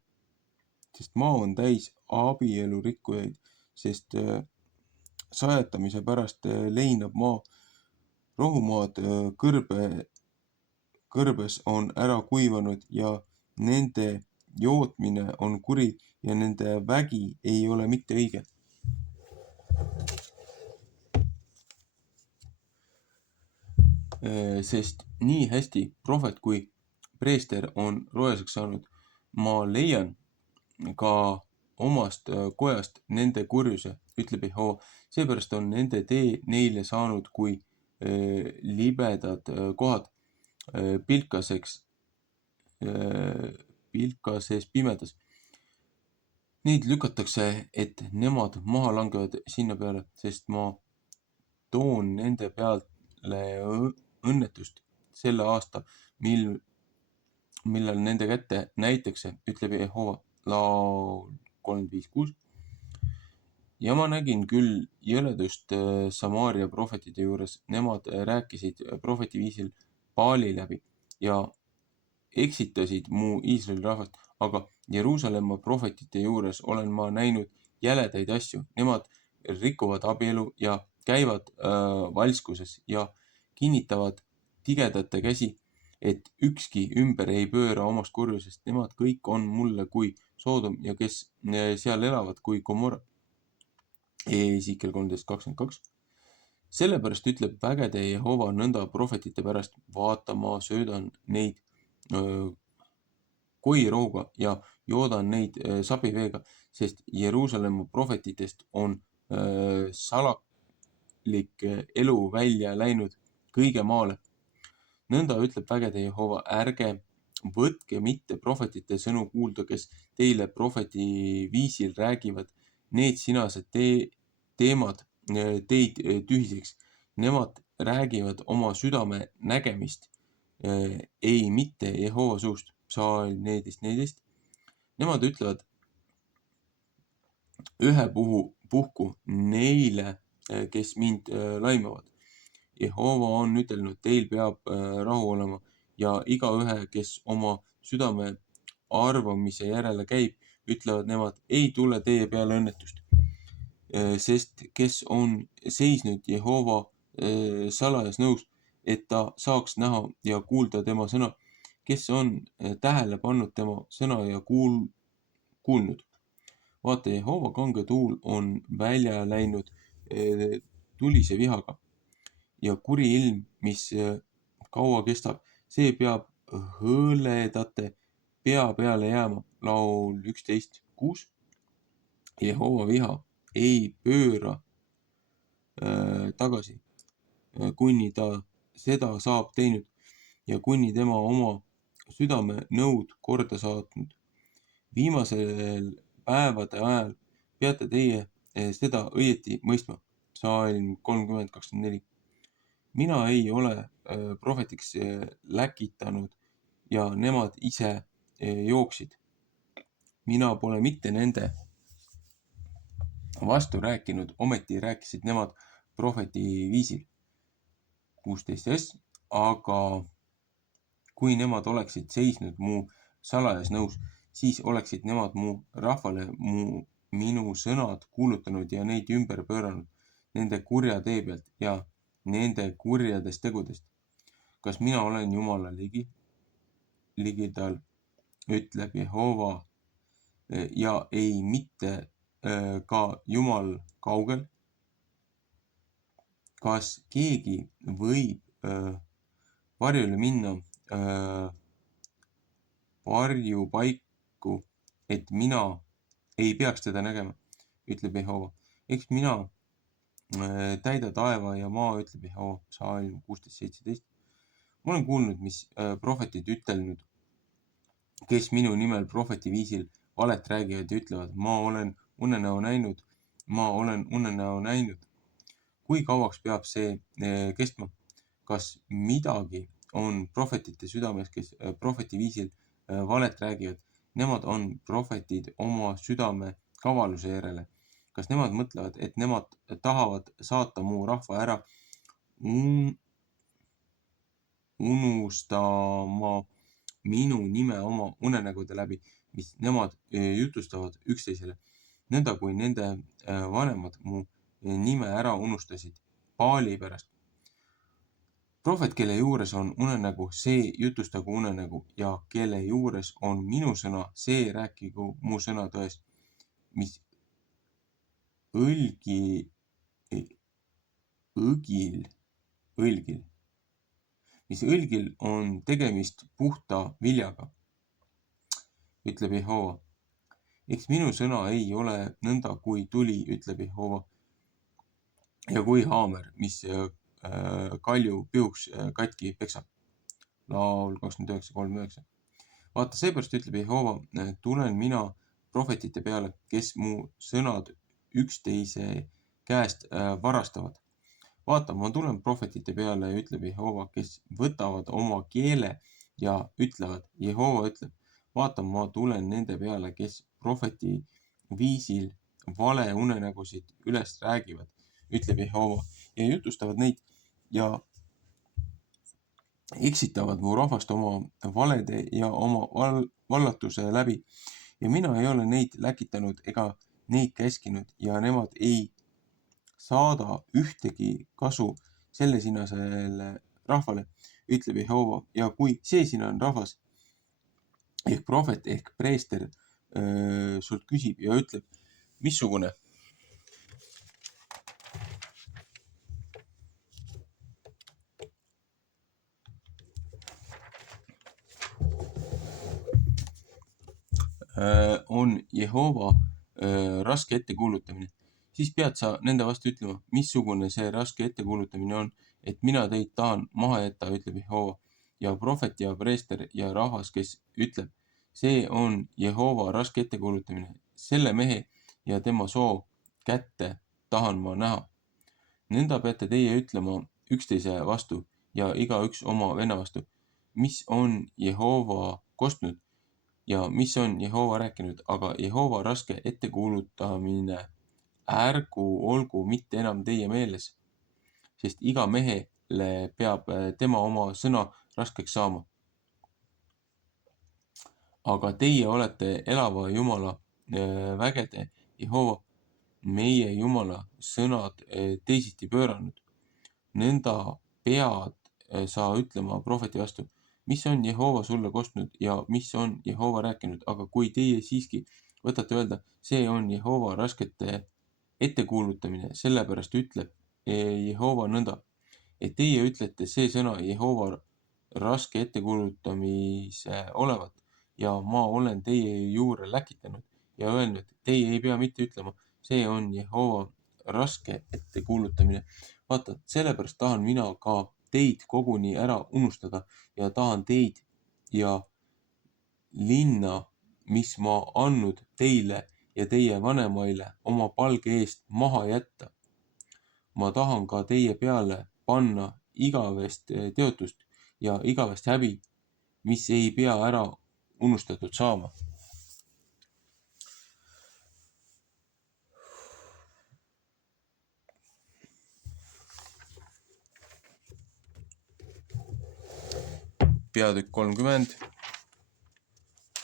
on täis abielurikkujaid, sest sajatamise pärast leinab maa. Rohumaad kõrbes on ära kuivanud ja nende jootmine on kuri ja nende vägi ei ole mitte õige. Sest nii hästi prohvet kui preester on roojaseks saanud, ma leian ka omast kojast nende kurjuse, ütleb Jehova. Seepärast on nende tee neile saanud kui libedad kohad pilkases pimedas. Neid lükatakse, et nemad maha langevad sinna peale, sest ma toon nende peale õnnetust selle aasta, millal nende kätte näitakse, ütleb Jehova. Laul 3.5.6. Ja ma nägin küll jõledust Samaaria prohvetide juures, nemad rääkisid prohveti viisil Baali läbi ja eksitasid mu Iisraeli rahvast, aga Jeruusalemma prohvetite juures olen ma näinud jäledaid asju. Nemad rikuvad abielu ja käivad valskuses ja kinnitavad tigedate käsi, et ükski ümber ei pööra omast kurjusest. Nemad kõik on mulle kui Soodom ja kes seal elavad kui Gomorra. Ezekiel 13.22. Sellepärast ütleb vägede Jehova nõnda prohvetite pärast, vaata, ma söödan neid koirohuga ja joodan neid sabiveega, sest Jeruusalemma prohvetitest on jumallik elu välja läinud kõige maale. Nõnda ütleb vägede Jehova, ärge võtke mitte prohvetite sõnu kuulda, kes teile prohveti viisil räägivad. Need sinased teemad teid tühiseks. Nemad räägivad oma südame nägemist, ei mitte Jehova suust. Psalm 14:14. Nemad ütlevad ühe puhku neile, kes mind laimavad. Jehova on ütelnud, teil peab rahu olema ja igaühe, kes oma südame arvamise järele käib, ütlevad nemad, ei tule teie peale õnnetust. Sest kes on seisnud Jehova salajas nõus, et ta saaks näha ja kuulda tema sõna, kes on tähele pannud tema sõna ja kuulnud. Vaata, Jehova kange tuul on välja läinud tulise vihaga ja kuri ilm, mis kaua kestab, see peab hõledate pea peale jääma. Laul 11:6. Jehova viha ei pööra tagasi, kuni ta seda saab teinud ja kuni tema oma südame nõud korda saatnud. Viimasel päevade ajal peate teie seda õieti mõistma. Psalm 30:24. Mina ei ole prohvetiks läkitanud ja nemad ise jooksid. Mina pole mitte nende vastu rääkinud, ometi rääkisid nemad prohveti viisil. 16. Aga kui nemad oleksid seisnud mu salajas nõus, siis oleksid nemad mu rahvale minu sõnad kuulutanud ja neid ümber pööranud nende kurja tee pealt ja nende kurjadest tegudest. Kas mina olen Jumala ligidal, ütleb Jehova, ja ei mitte ka Jumal kaugel? Kas keegi võib varjule minna varjupaiku, et mina ei peaks teda nägema, ütleb Jehova. Eks mina täida taeva ja maa, ütleb Jehova. Psalm 16:17. Ma olen kuulnud, mis prohvetid ütelnud, kes minu nimel prohveti viisil valet räägivad ja ütlevad, ma olen unenäo näinud. Kui kauaks peab see kestma? Kas midagi on prohvetite südames, kes prohveti viisil valet räägivad? Nemad on prohvetid oma südame kavaluse järele. Kas nemad mõtlevad, et nemad tahavad saata mu rahva ära unustama minu nime oma unenägude läbi, mis nemad jutustavad üksteisele, nõnda kui nende vanemad mu nime ära unustasid Baali pärast. Prohvet, kelle juures on unenägu, see jutustagu unenägu ja kelle juures on minu sõna, see rääkigu mu sõna tões, mis õlgil on tegemist puhta viljaga, ütleb Jehova. Eks minu sõna ei ole nõnda kui tuli, ütleb Jehova, ja kui haamer, mis kalju pihuks katki peksab. Laul 29:39. Vaata, seepärast ütleb Jehova, tulen mina prohvetite peale, kes mu sõnad üksteise käest varastavad. Vaata, ma tulen prohvetite peale, ütleb Jehova, kes võtavad oma keele ja ütlevad, Jehova ütleb, vaata, ma tulen nende peale, kes prohveti viisil vale unenägusid üles räägivad, ütleb Jehova, ja jutustavad neid ja eksitavad mu rahvast oma valede ja oma vallatuse läbi. Ja mina ei ole neid läkitanud ega neid käskinud ja nemad ei saada ühtegi kasu sellesinasele rahvale, ütleb Jehova. Ja kui seesinane rahvas ehk prohvet ehk preester sult küsib ja ütleb, missugune on Jehova raske ettekuulutamine, siis pead sa nende vastu ütlema, missugune see raske ettekuulutamine on, et mina teid tahan maha jätta, ütleb Jehova. Ja prohvet ja preester ja rahvas, kes ütleb, see on Jehova raske ettekuulutamine, selle mehe ja tema soo kätte tahan ma näha. Nõnda peate teie ütlema üksteise vastu ja igaüks oma venna vastu, mis on Jehova kostnud ja mis on Jehova rääkinud, aga Jehova raske ettekuulutamine ärgu olgu mitte enam teie meeles, sest iga mehele peab tema oma sõna raskeks saama. Aga teie olete elava Jumala vägede Jehova, meie Jumala sõnad teisiti pööranud. Nõnda pead sa ütlema prohveti vastu, mis on Jehova sulle kostnud ja mis on Jehova rääkinud, aga kui teie siiski võtate öelda, see on Jehova raskete ettekuulutamine, sellepärast ütleb Jehova nõnda, et teie ütlete see sõna Jehova raske ettekuulutamise olevat ja ma olen teie juurde läkitanud ja öelnud, teie ei pea mitte ütlema, see on Jehova raske ettekuulutamine. Vaata, sellepärast tahan mina ka teid koguni ära unustada ja tahan teid ja linna, mis ma andnud teile ja teie vanemaile oma palge eest maha jätta. Ma tahan ka teie peale panna igavest teotust ja igavest häbi, mis ei pea ära unustatud saama. Peatükk 30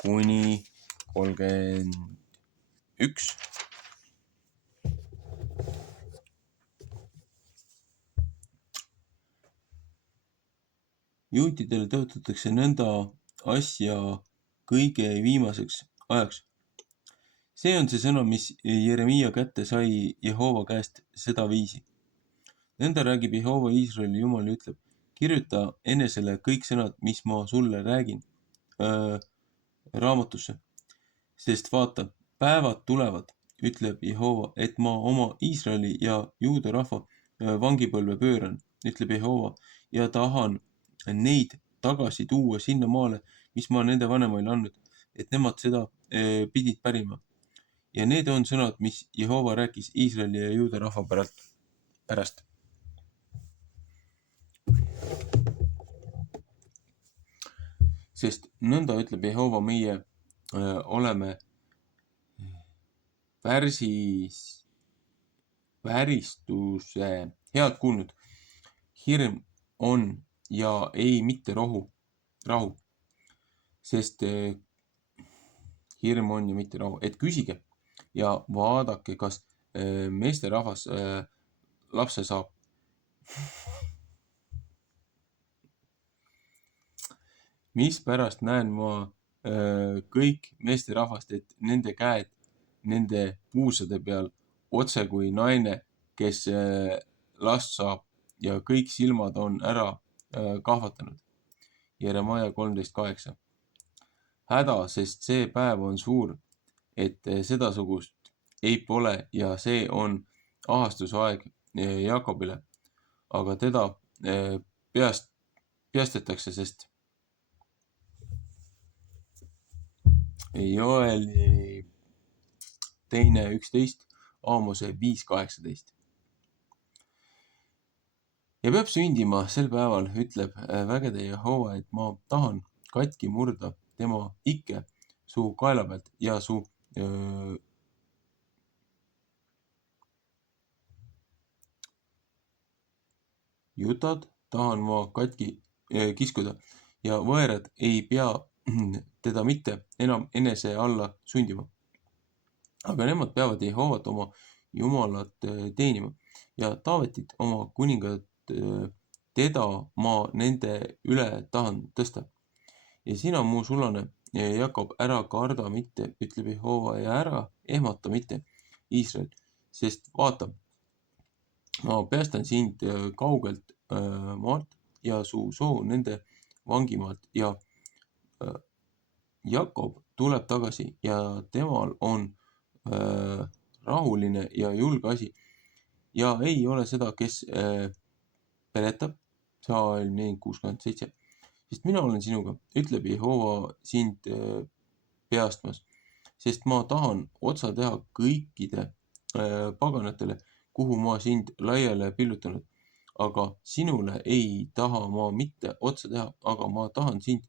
kuni 31. Juutidele tõotatakse nõnda asja kõige viimaseks ajaks. See on see sõna, mis Jeremiia kätte sai Jehova käest seda viisi. Nõnda räägib Jehova Iisraeli Jumal ja ütleb, kirjuta enesele kõik sõnad, mis ma sulle räägin raamatusse. Sest vaata, päevad tulevad, ütleb Jehova, et ma oma Iisraeli ja Juuda rahva vangipõlve pööran, ütleb Jehova, ja tahan neid tagasi tuua sinna maale, mis ma nende vanemaile andnud, et nemad seda pidid pärima. Ja need on sõnad, mis Jehova rääkis Iisraeli ja Juuda rahva pärast. Sest nõnda ütleb Jehova, meie oleme väristuse head kuulnud. Hirm on ja ei mitte rahu. Sest hirm on ja mitte rahu. Et küsige ja vaadake, kas meesterahvas lapse saab. Mispärast näen ma kõik meesterahvast, et nende käed nende puusade peal otse kui naine, kes last saab ja kõik silmad on ära kahvatanud. Jeremaia 13:8. Häda, sest see päev on suur, et sedasugust ei pole ja see on ahastusaeg Jakobile, aga teda peastetakse, sest Joeli 2:11, Aamose 5:18. Ja peab sündima sel päeval, ütleb vägede Jehova, et ma tahan katki murda tema ikke su kaela pealt ja su jutad tahan ma katki kiskuda ja võõrad ei pea teda mitte enam enese alla sundima. Aga nemad peavad Jehovat oma Jumalat teenima ja Taavetit oma kuningat, teda ma nende üle tahan tõsta. Ja sina, mu sulane Jakob, ära karda mitte, ütleb Jehova, ja ära ehmata mitte, Iisrael, sest vaata, ma päästan sind kaugelt maalt ja su soo nende vangimaalt ja Jakob tuleb tagasi ja temal on rahuline ja julge asi ja ei ole seda, kes peletab, Psalm 4:67, sest mina olen sinuga, ütleb Jehova sind peastmas, sest ma tahan otsa teha kõikide paganatele, kuhu ma sind laiale pillutanud. Aga sinule ei taha ma mitte otsa teha, aga ma tahan sind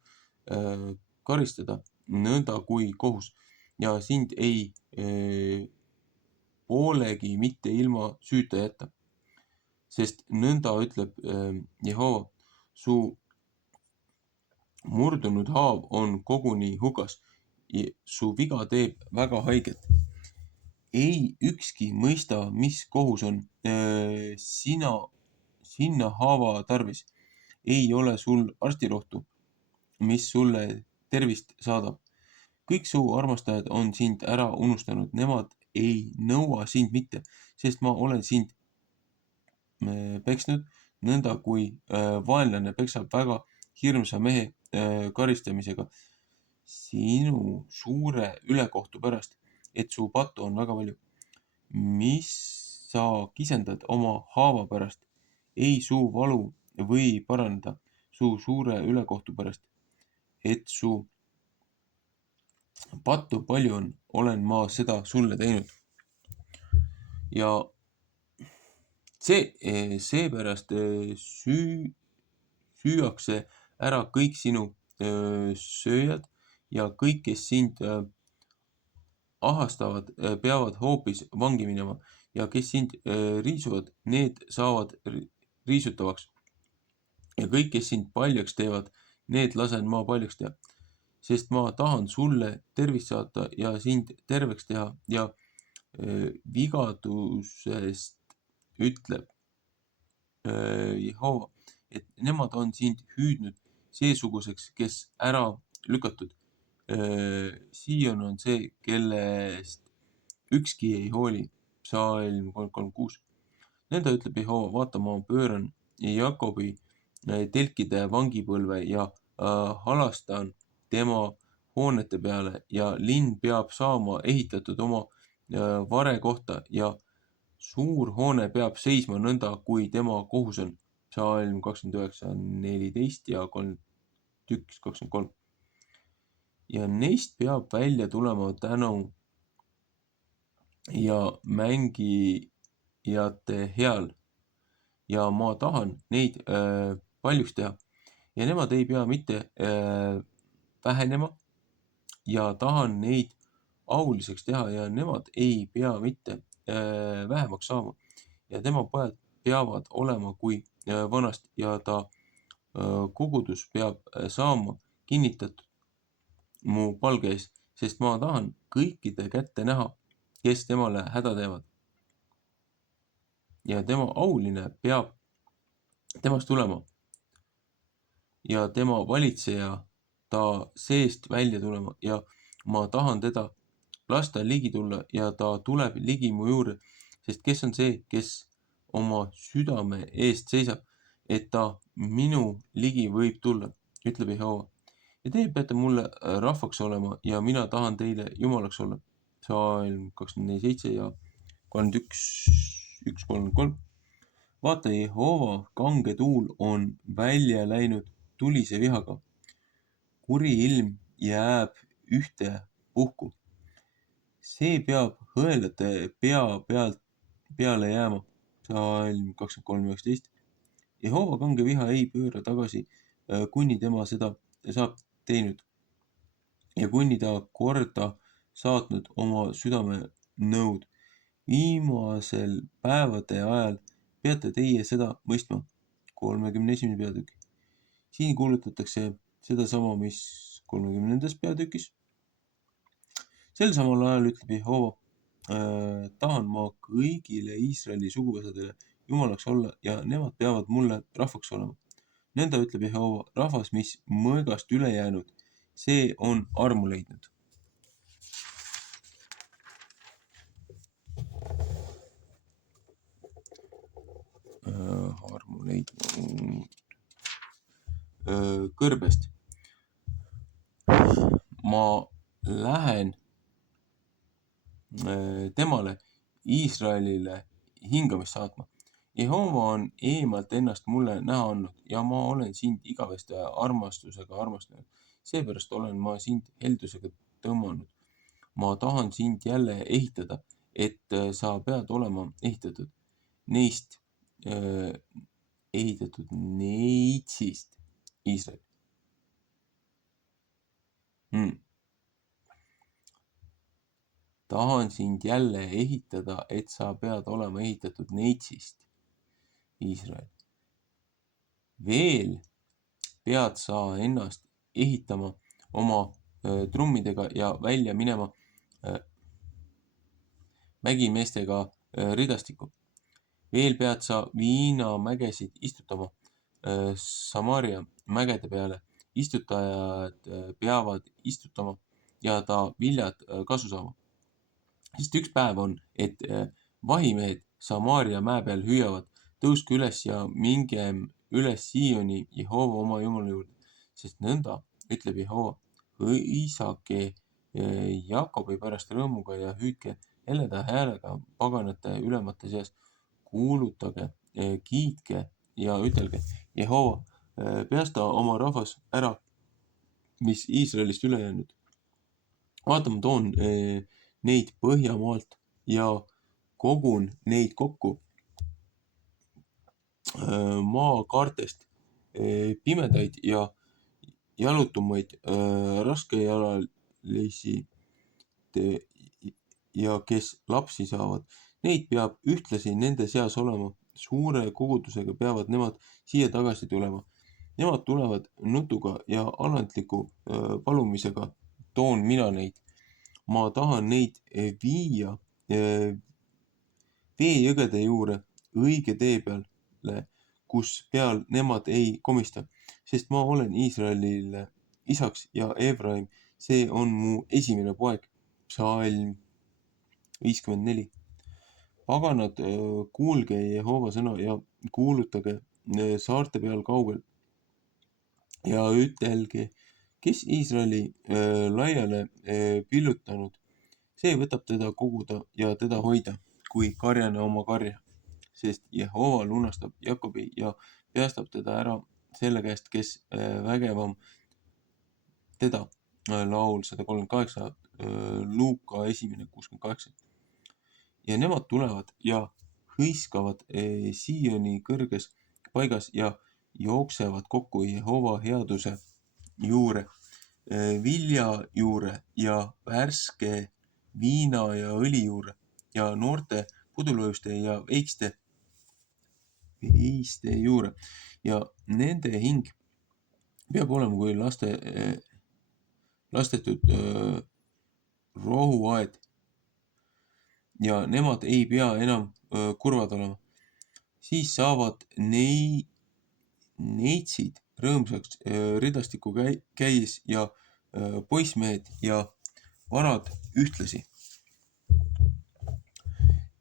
karistada nõnda kui kohus ja sind ei poolegi mitte ilma süüta jätta. Sest nõnda ütleb Jehova, su murdunud haav on koguni hukas, su viga teeb väga haiget. Ei ükski mõista, mis kohus on sinna haava tarvis. Ei ole sul arstirohtu, mis sulle tervist saadab. Kõik su armastajad on sind ära unustanud, nemad ei nõua sind mitte, sest ma olen sind peksnud, nõnda kui vaenlane peksab väga hirmsa mehe karistamisega sinu suure ülekohtu pärast, et su pattu on väga palju. Mis sa kisendad oma haava pärast, ei su valu või paraneda su suure ülekohtu pärast, et su pattu palju on, olen ma seda sulle teinud. Ja seepärast süüakse ära kõik sinu sööjad ja kõik, kes sind ahastavad, peavad hoopis vangi minema ja kes sind riisuvad, need saavad riisutavaks. Ja kõik, kes sind paljaks teevad, need lasen ma paljaks teha. Sest ma tahan sulle tervist saata ja sind terveks teha ja vigadusest ütleb Jehova, et nemad on sind hüüdnud seesuguseks, kes ära lükatud. Siion on see, kellest ükski ei hooli. Psalm 33:6. Nõnda ütleb Jehova, vaata, ma pööran Jakobi telkide vangipõlve ja halastan tema hoonete peale ja linn peab saama ehitatud oma vare kohta ja suur hoone peab seisma nõnda, kui tema kohus on. Psalm 29:14 ja 31:23. Ja neist peab välja tulema tänu ja mängijate heal ja ma tahan neid paljuks teha ja nemad ei pea mitte vähenema ja tahan neid auliseks teha ja nemad ei pea mitte vähemaks saama ja tema pojad peavad olema kui vanast ja ta kogudus peab saama kinnitatud mu palge ees, sest ma tahan kõikide kätte näha, kes temale häda teevad. Ja tema auline peab temast tulema ja tema valitseja ta seest välja tulema ja ma tahan teda lasta ligi tulla ja ta tuleb ligi mu juurde, sest kes on see, kes oma südame eest seisab, et ta minu ligi võib tulla, ütleb Jehova. Ja teie peate mulle rahvaks olema ja mina tahan teile jumalaks olla. Psalm 24:7 ja 31:1-33. Vaata, Jehova kange tuul on välja läinud tulise vihaga. Kuri ilm jääb ühte puhku. See peab hõelate peale jääma. Psalm 23:19. Jehova kange viha ei pööra tagasi, kuni tema seda saab teinud ja kuni ta korda saatnud oma südame nõud. Viimasel päevade ajal peate teie seda mõistma. 31. peatükk. Siin kuulutatakse sedasama, mis 30. peatükis. Sel samal ajal ütleb Jehova, tahan ma kõigile Iisraeli suguvõsadele jumalaks olla ja nemad peavad mulle rahvaks olema. Nõnda ütleb Jehova, rahvas, mis mõõgast üle jäänud, see on armu leidnud. Armu leidnud kõrbest. Ma lähen temale Iisraelile hingamist saatma. Jehova on eemalt ennast mulle näha andnud ja ma olen sind igaveste armastusega armastanud. Seepärast olen ma sind heldusega tõmmanud. Ma tahan sind jälle ehitada, et sa pead olema ehitatud neitsist Iisrael. Tahan sind jälle ehitada, et sa pead olema ehitatud neitsist Iisrael. Veel pead sa ennast ehitama oma trummidega ja välja minema mägimeestega ridastikku. Veel pead sa viinamägesid istutama Samaria mägede peale. Istutajad peavad istutama ja ta viljad kasu saama. Sest üks päev on, et vahimehed Samaria mäe peal hüüavad, tõuske üles ja mingem üles Sioni Jehova oma Jumala juurde. Sest nõnda ütleb Jehova, hõisake Jakobi pärast rõõmuga ja hüüdke heleda häälega paganate ülemate seas. Kuulutage, kiitke ja ütelge, Jehova, päästa oma rahvas ära, mis Iisraelist üle jäänud. Vaata, ma toon neid Põhjamaalt ja kogun neid kokku maakaartest, pimedaid ja jalutumaid, raskejalalisi ja kes lapsi saavad. Neid peab ühtlasi nende seas olema. Suure kogudusega peavad nemad siia tagasi tulema. Nemad tulevad nutuga ja alandliku palumisega toon mina neid. Ma tahan neid viia veejõgede juurde õige tee peale, kus peal nemad ei komista, sest ma olen Iisraelile isaks ja Efraim, see on mu esimene poeg. Psalm 54. Paganad, kuulge Jehova sõna ja kuulutage saarte peal kaugel ja ütelge, kes Iisraeli laiale pillutanud, see võtab teda koguda ja teda hoida, kui karjane oma karja, sest Jehova lunastab Jakobi ja päästab teda ära selle käest, kes vägevam teda. Laul 138, Luuka 1:68. Ja nemad tulevad ja hõiskavad Sioni kõrges paigas ja jooksevad kokku Jehova headuse juure, vilja juure ja värske viina ja õli juure ja noorte pudulõjuste ja veiste juure. Ja nende hing peab olema kui lastetud rohuaed. Ja nemad ei pea enam kurvad olema. Siis saavad neitsid rõõmsaks ridastikku käies ja poissmehed ja vanad ühtlasi.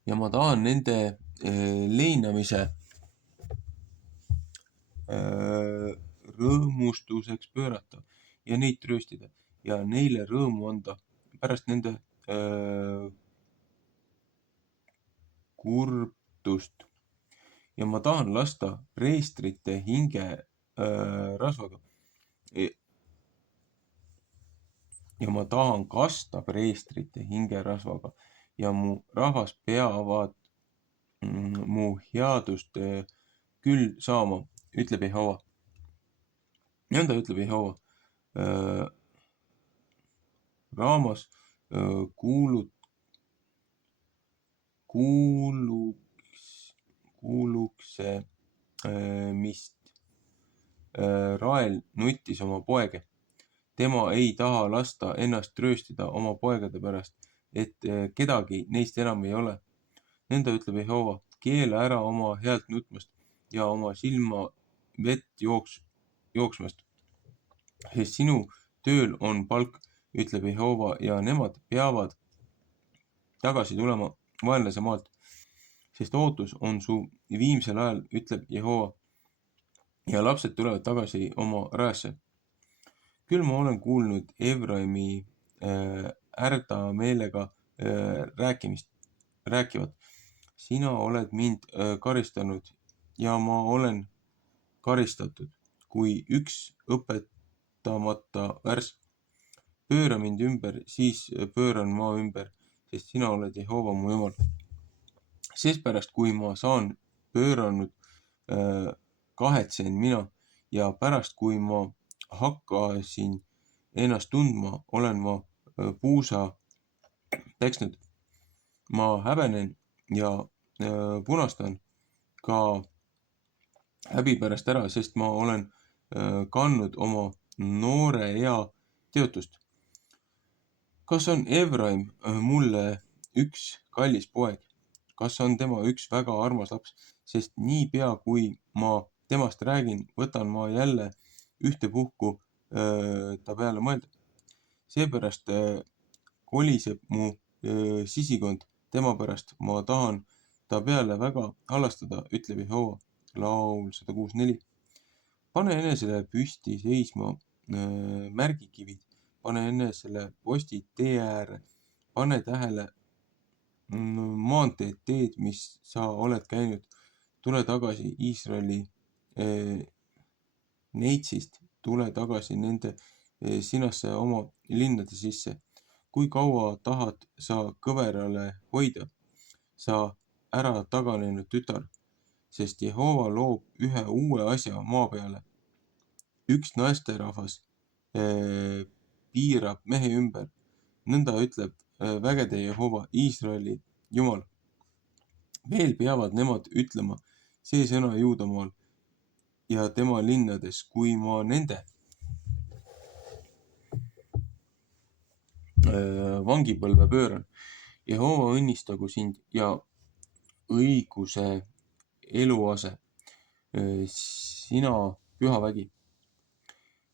Ja ma tahan nende leinamise rõõmustuseks pöörata ja neid trööstida ja neile rõõmu anda pärast nende kurbtust. Ja ma tahan lasta preestrite hinge rasvaga. Ja ma tahan kasta preestrite hinge rasvaga ja mu rahvas peavad mu headust küll saama, ütleb Jehova. Nõnda ütleb Jehova. Raamas kuulukse mist Rael nuttis oma poege. Tema ei taha lasta ennast trööstida oma poegade pärast, et kedagi neist enam ei ole. Nõnda ütleb Jehova, keela ära oma healt nutmast ja oma silma vett jooksmast. Sest sinu tööl on palk, ütleb Jehova, ja nemad peavad tagasi tulema vaenlase maalt. Sest ootus on su viimsel ajal, ütleb Jehova, ja lapsed tulevad tagasi oma rajasse. Küll ma olen kuulnud Efraimi ärda meelega rääkimist, rääkivad, sina oled mind karistanud ja ma olen karistatud kui üks õpetamata värs. Pööra mind ümber, siis pööran ma ümber, sest sina oled Jehova mu Jumal. Seepärast, kui ma saan pööranud, kahetsen mina ja pärast, kui ma hakkasin ennast tundma, olen ma puusa peksnud. Ma häbenen ja punastan ka häbi pärast ära, sest ma olen kandnud oma noore ea teotust. Kas on Efraim mulle üks kallis poeg? Kas on tema üks väga armas laps? Sest niipea, kui ma temast räägin, võtan ma jälle ühtepuhku ta peale mõelda. Seepärast koliseb mu sisikond tema pärast, ma tahan ta peale väga hallastada, ütleb Jehova. Laul 106:4. Pane enesele püsti seisma märgikivid, pane enesele postid tee ääre, pane tähele maanteed, teed, mis sa oled käinud. Tule tagasi Iisraeli neitsist, tule tagasi nende sinasse oma linnade sisse. Kui kaua tahad sa kõverale hoida, sa ära taganenud tütar, sest Jehova loob ühe uue asja maa peale. Üks naisterahvas piirab mehe ümber. Nõnda ütleb vägede Jehova, Iisraeli Jumal. Veel peavad nemad ütlema see sõna Juudamaal ja tema linnades, kui ma nende vangipõlve pööran. Jehova õnnistagu sind ja õiguse eluase, sina püha vägi.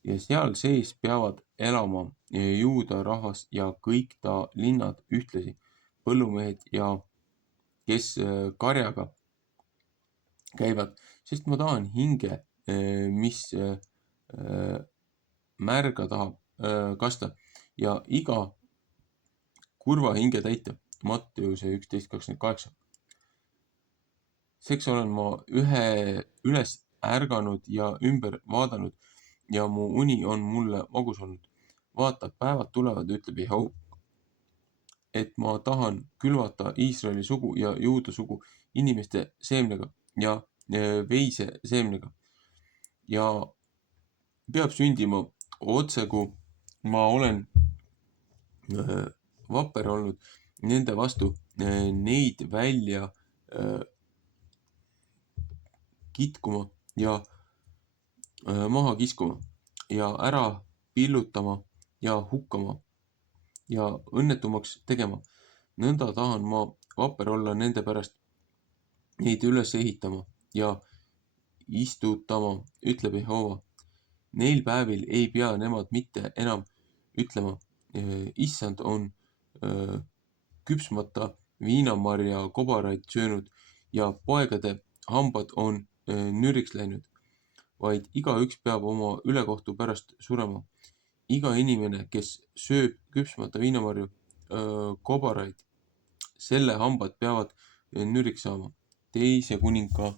Ja seal sees peavad elama Juuda rahvas ja kõik ta linnad ühtlasi, põllumehed ja kes karjaga käivad, sest ma tahan hinge, mis märga tahab kasta ja iga kurva hinge täita. Matteuse 11:28. Seks olen ma üles ärganud ja ümber vaadanud ja mu uni on mulle magus olnud. Vaata, päevad tulevad, ütleb Jehova, et ma tahan külvata Iisraeli sugu ja Juuda sugu inimeste seemnega ja veise seemnega ja peab sündima otsegu ma olen vapper olnud nende vastu, neid välja kitkuma ja maha kiskuma ja ära pillutama ja hukkama ja õnnetumaks tegema. Nõnda tahan ma vapper olla nende pärast, neid üles ehitama ja istutama, ütleb Jehova. Neil päevil ei pea nemad mitte enam ütlema, issand on küpsmata viinamarja kobaraid söönud ja poegade hambad on nüriks läinud, vaid igaüks peab oma ülekohtu pärast surema. Iga inimene, kes sööb küpsmata viinamarju kobaraid, selle hambad peavad nüriks saama. Teise kuninga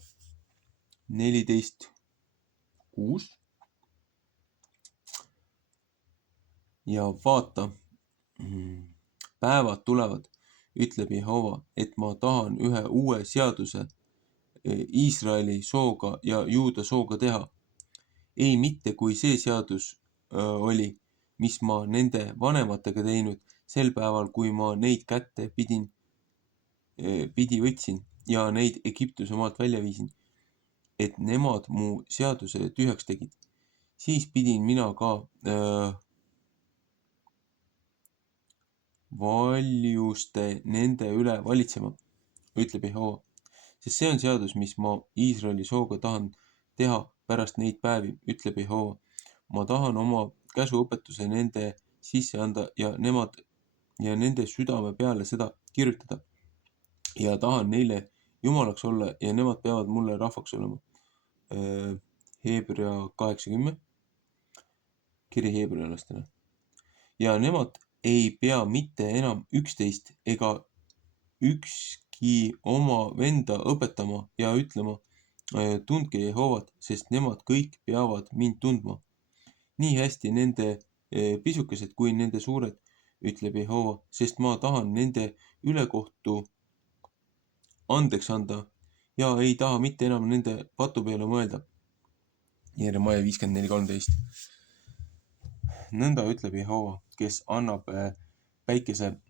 14:6. Ja vaata, päevad tulevad, ütleb Jehova, et ma tahan ühe uue seaduse Iisraeli sooga ja Juuda sooga teha. Ei mitte kui see seadus oli, mis ma nende vanematega teinud sel päeval, kui ma neid kätte pidi võtsin ja neid Egiptuse maalt välja viisin, et nemad mu seaduse tühjaks tegid. Siis pidin mina ka valjuste nende üle valitsema, ütleb Jehova. Sest see on seadus, mis ma Iisraeli sooga tahan teha pärast neid päevi, ütleb Jehova. Ma tahan oma käsuõpetuse nende sisse anda ja nende südame peale seda kirjutada. Ja tahan neile jumalaks olla ja nemad peavad mulle rahvaks olema. Hebra 8:10, kiri heebrealastele. Ja nemad ei pea mitte enam 11 ega oma venda õpetama ja ütlema, tundke Jehovat, sest nemad kõik peavad mind tundma. Nii hästi nende pisukesed kui nende suured, ütleb Jehova, sest ma tahan nende ülekohtu andeks anda ja ei taha mitte enam nende patu peale mõelda. Jeremaia 54:13. Nõnda ütleb Jehova, kes annab päikese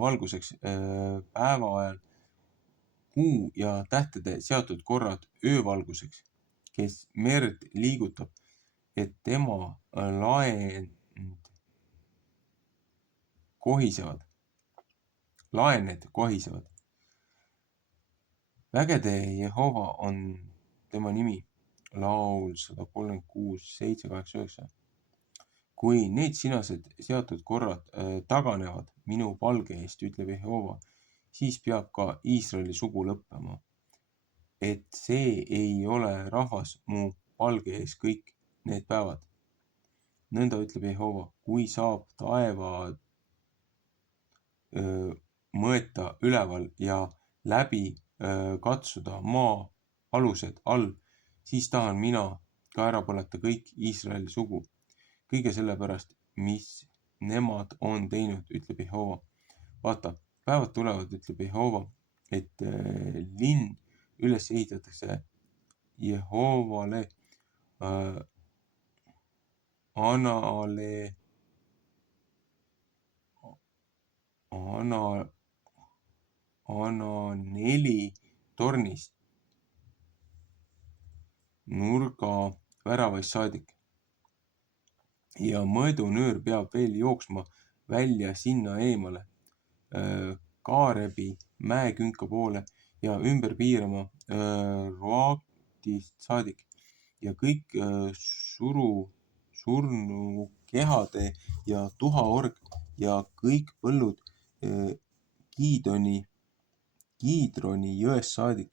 valguseks päeva ajal, kuu ja tähtede seatud korrad öövalguseks, kes merd liigutab, et tema laened kohisevad. Vägede Jehova on tema nimi. Laul 136, 7, 8, 9. Kui need sinased seatud korrad taganevad minu palge eest, ütleb Jehova, siis peab ka Iisraeli sugu lõppema. Et see ei ole rahvas mu palge ees kõik need päevad. Nõnda ütleb Jehova, kui saab taevad mõõta üleval ja läbi katsuda maa alused all, siis tahan mina ka ära põleta kõik Iisraeli sugu. Kõige sellepärast, mis nemad on teinud, ütleb Jehova. Vaata, päevad tulevad, ütleb Jehova, et linn üles ehitatakse Jehovale Ananeli tornist nurga väravast saadik. Ja mõõdunöör peab veel jooksma välja sinna eemale, Kaarebi mäekünka poole ja ümber piirama Roatist saadik. Ja kõik surnukehade ja tuhaorg ja kõik põllud Kiidroni jõest saadik,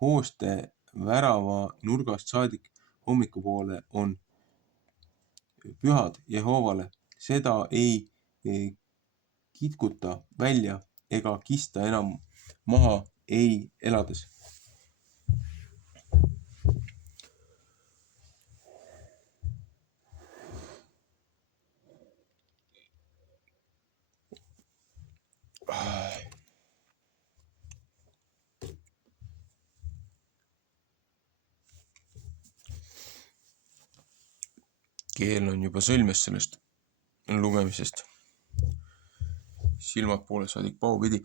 hooste värava nurgast saadik hommikupoole on pühad Jehovale, seda ei kitkuta välja ega kista enam maha ei elades. Keel on juba sõlmes sellest lugemisest. Silmad poole saadik paupidi.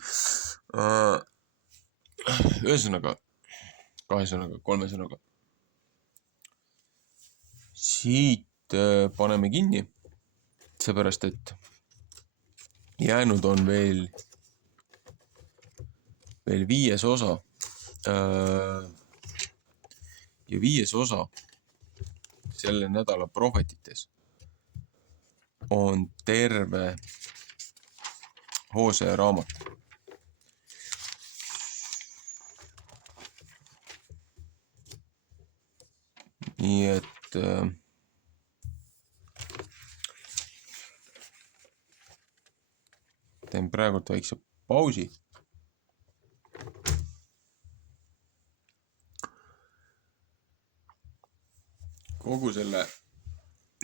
Ühesõnaga, 2 sõnaga, 3 sõnaga. Siit paneme kinni, seepärast et jäänud on veel 5. osa. Ja 5. osa selle nädala prohvetites on terve Hoosea raamat. Nii et teen praegult väikse pausi. Kogu selle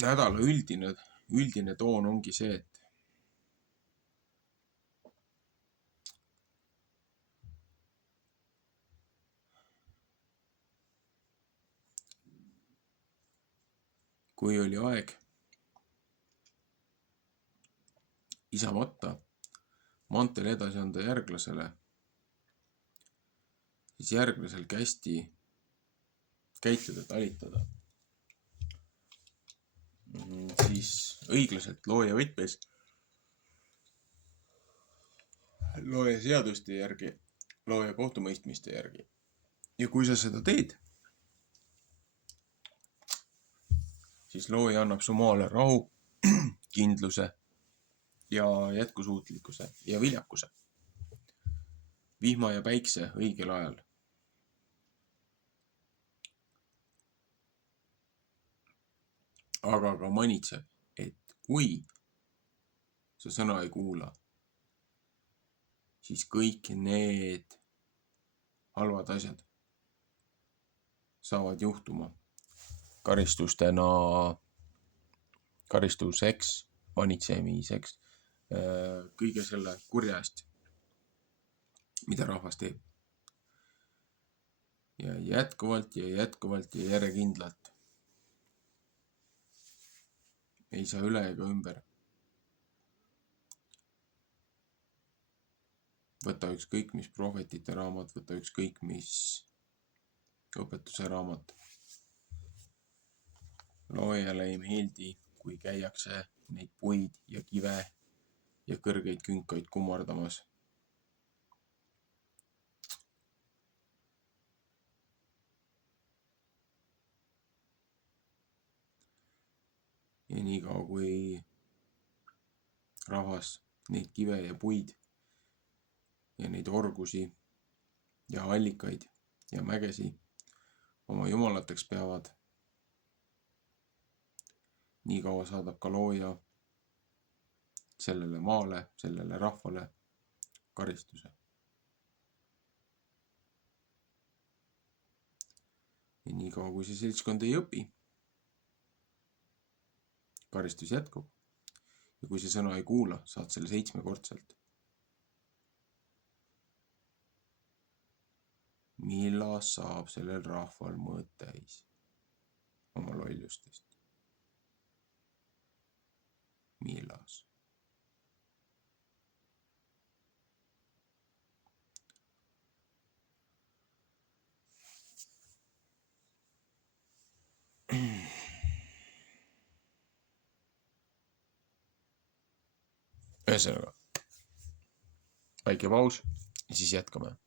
nädala üldine toon ongi see, et kui oli aeg isa matta mantel edasi anda järglasele, siis järglasel kästi käituda, talitada. Siis õiglaselt looja võtmes, looja seaduste järgi, looja kohtumõistmiste järgi. Ja kui sa seda teed, siis looja annab su maale rahu, kindluse ja jätkusuutlikkuse ja viljakuse. Vihma ja päikse õigel ajal. Aga ka manitseb, et kui sa sõna ei kuula, siis kõik need halvad asjad saavad juhtuma karistustena, karistuseks, manitsemiseks, kõige selle kurja eest, mida rahvas teeb. Ja jätkuvalt ja jätkuvalt ja järjekindlalt ei saa üle ega ümber. Võta ükskõik mis prohvetite raamat, võta ükskõik mis õpetuse raamat. Loojale ei meeldi, kui käiakse neid puid ja kive ja kõrgeid künkaid kummardamas. Ja niikaua kui rahvas neid kive ja puid ja neid orgusi ja allikaid ja mägesi oma jumalateks peavad, nii kaua saadab ka looja sellele maale, sellele rahvale karistuse. Ja nii kaua kui see seltskond ei õpi, karistus jätkub. Ja kui see sõna ei kuula, saad selle 7-kordselt. Millal saab sellel rahval mõõt täis oma lollustest? Millal? Ühesõnaga, väike paus ja siis jätkame.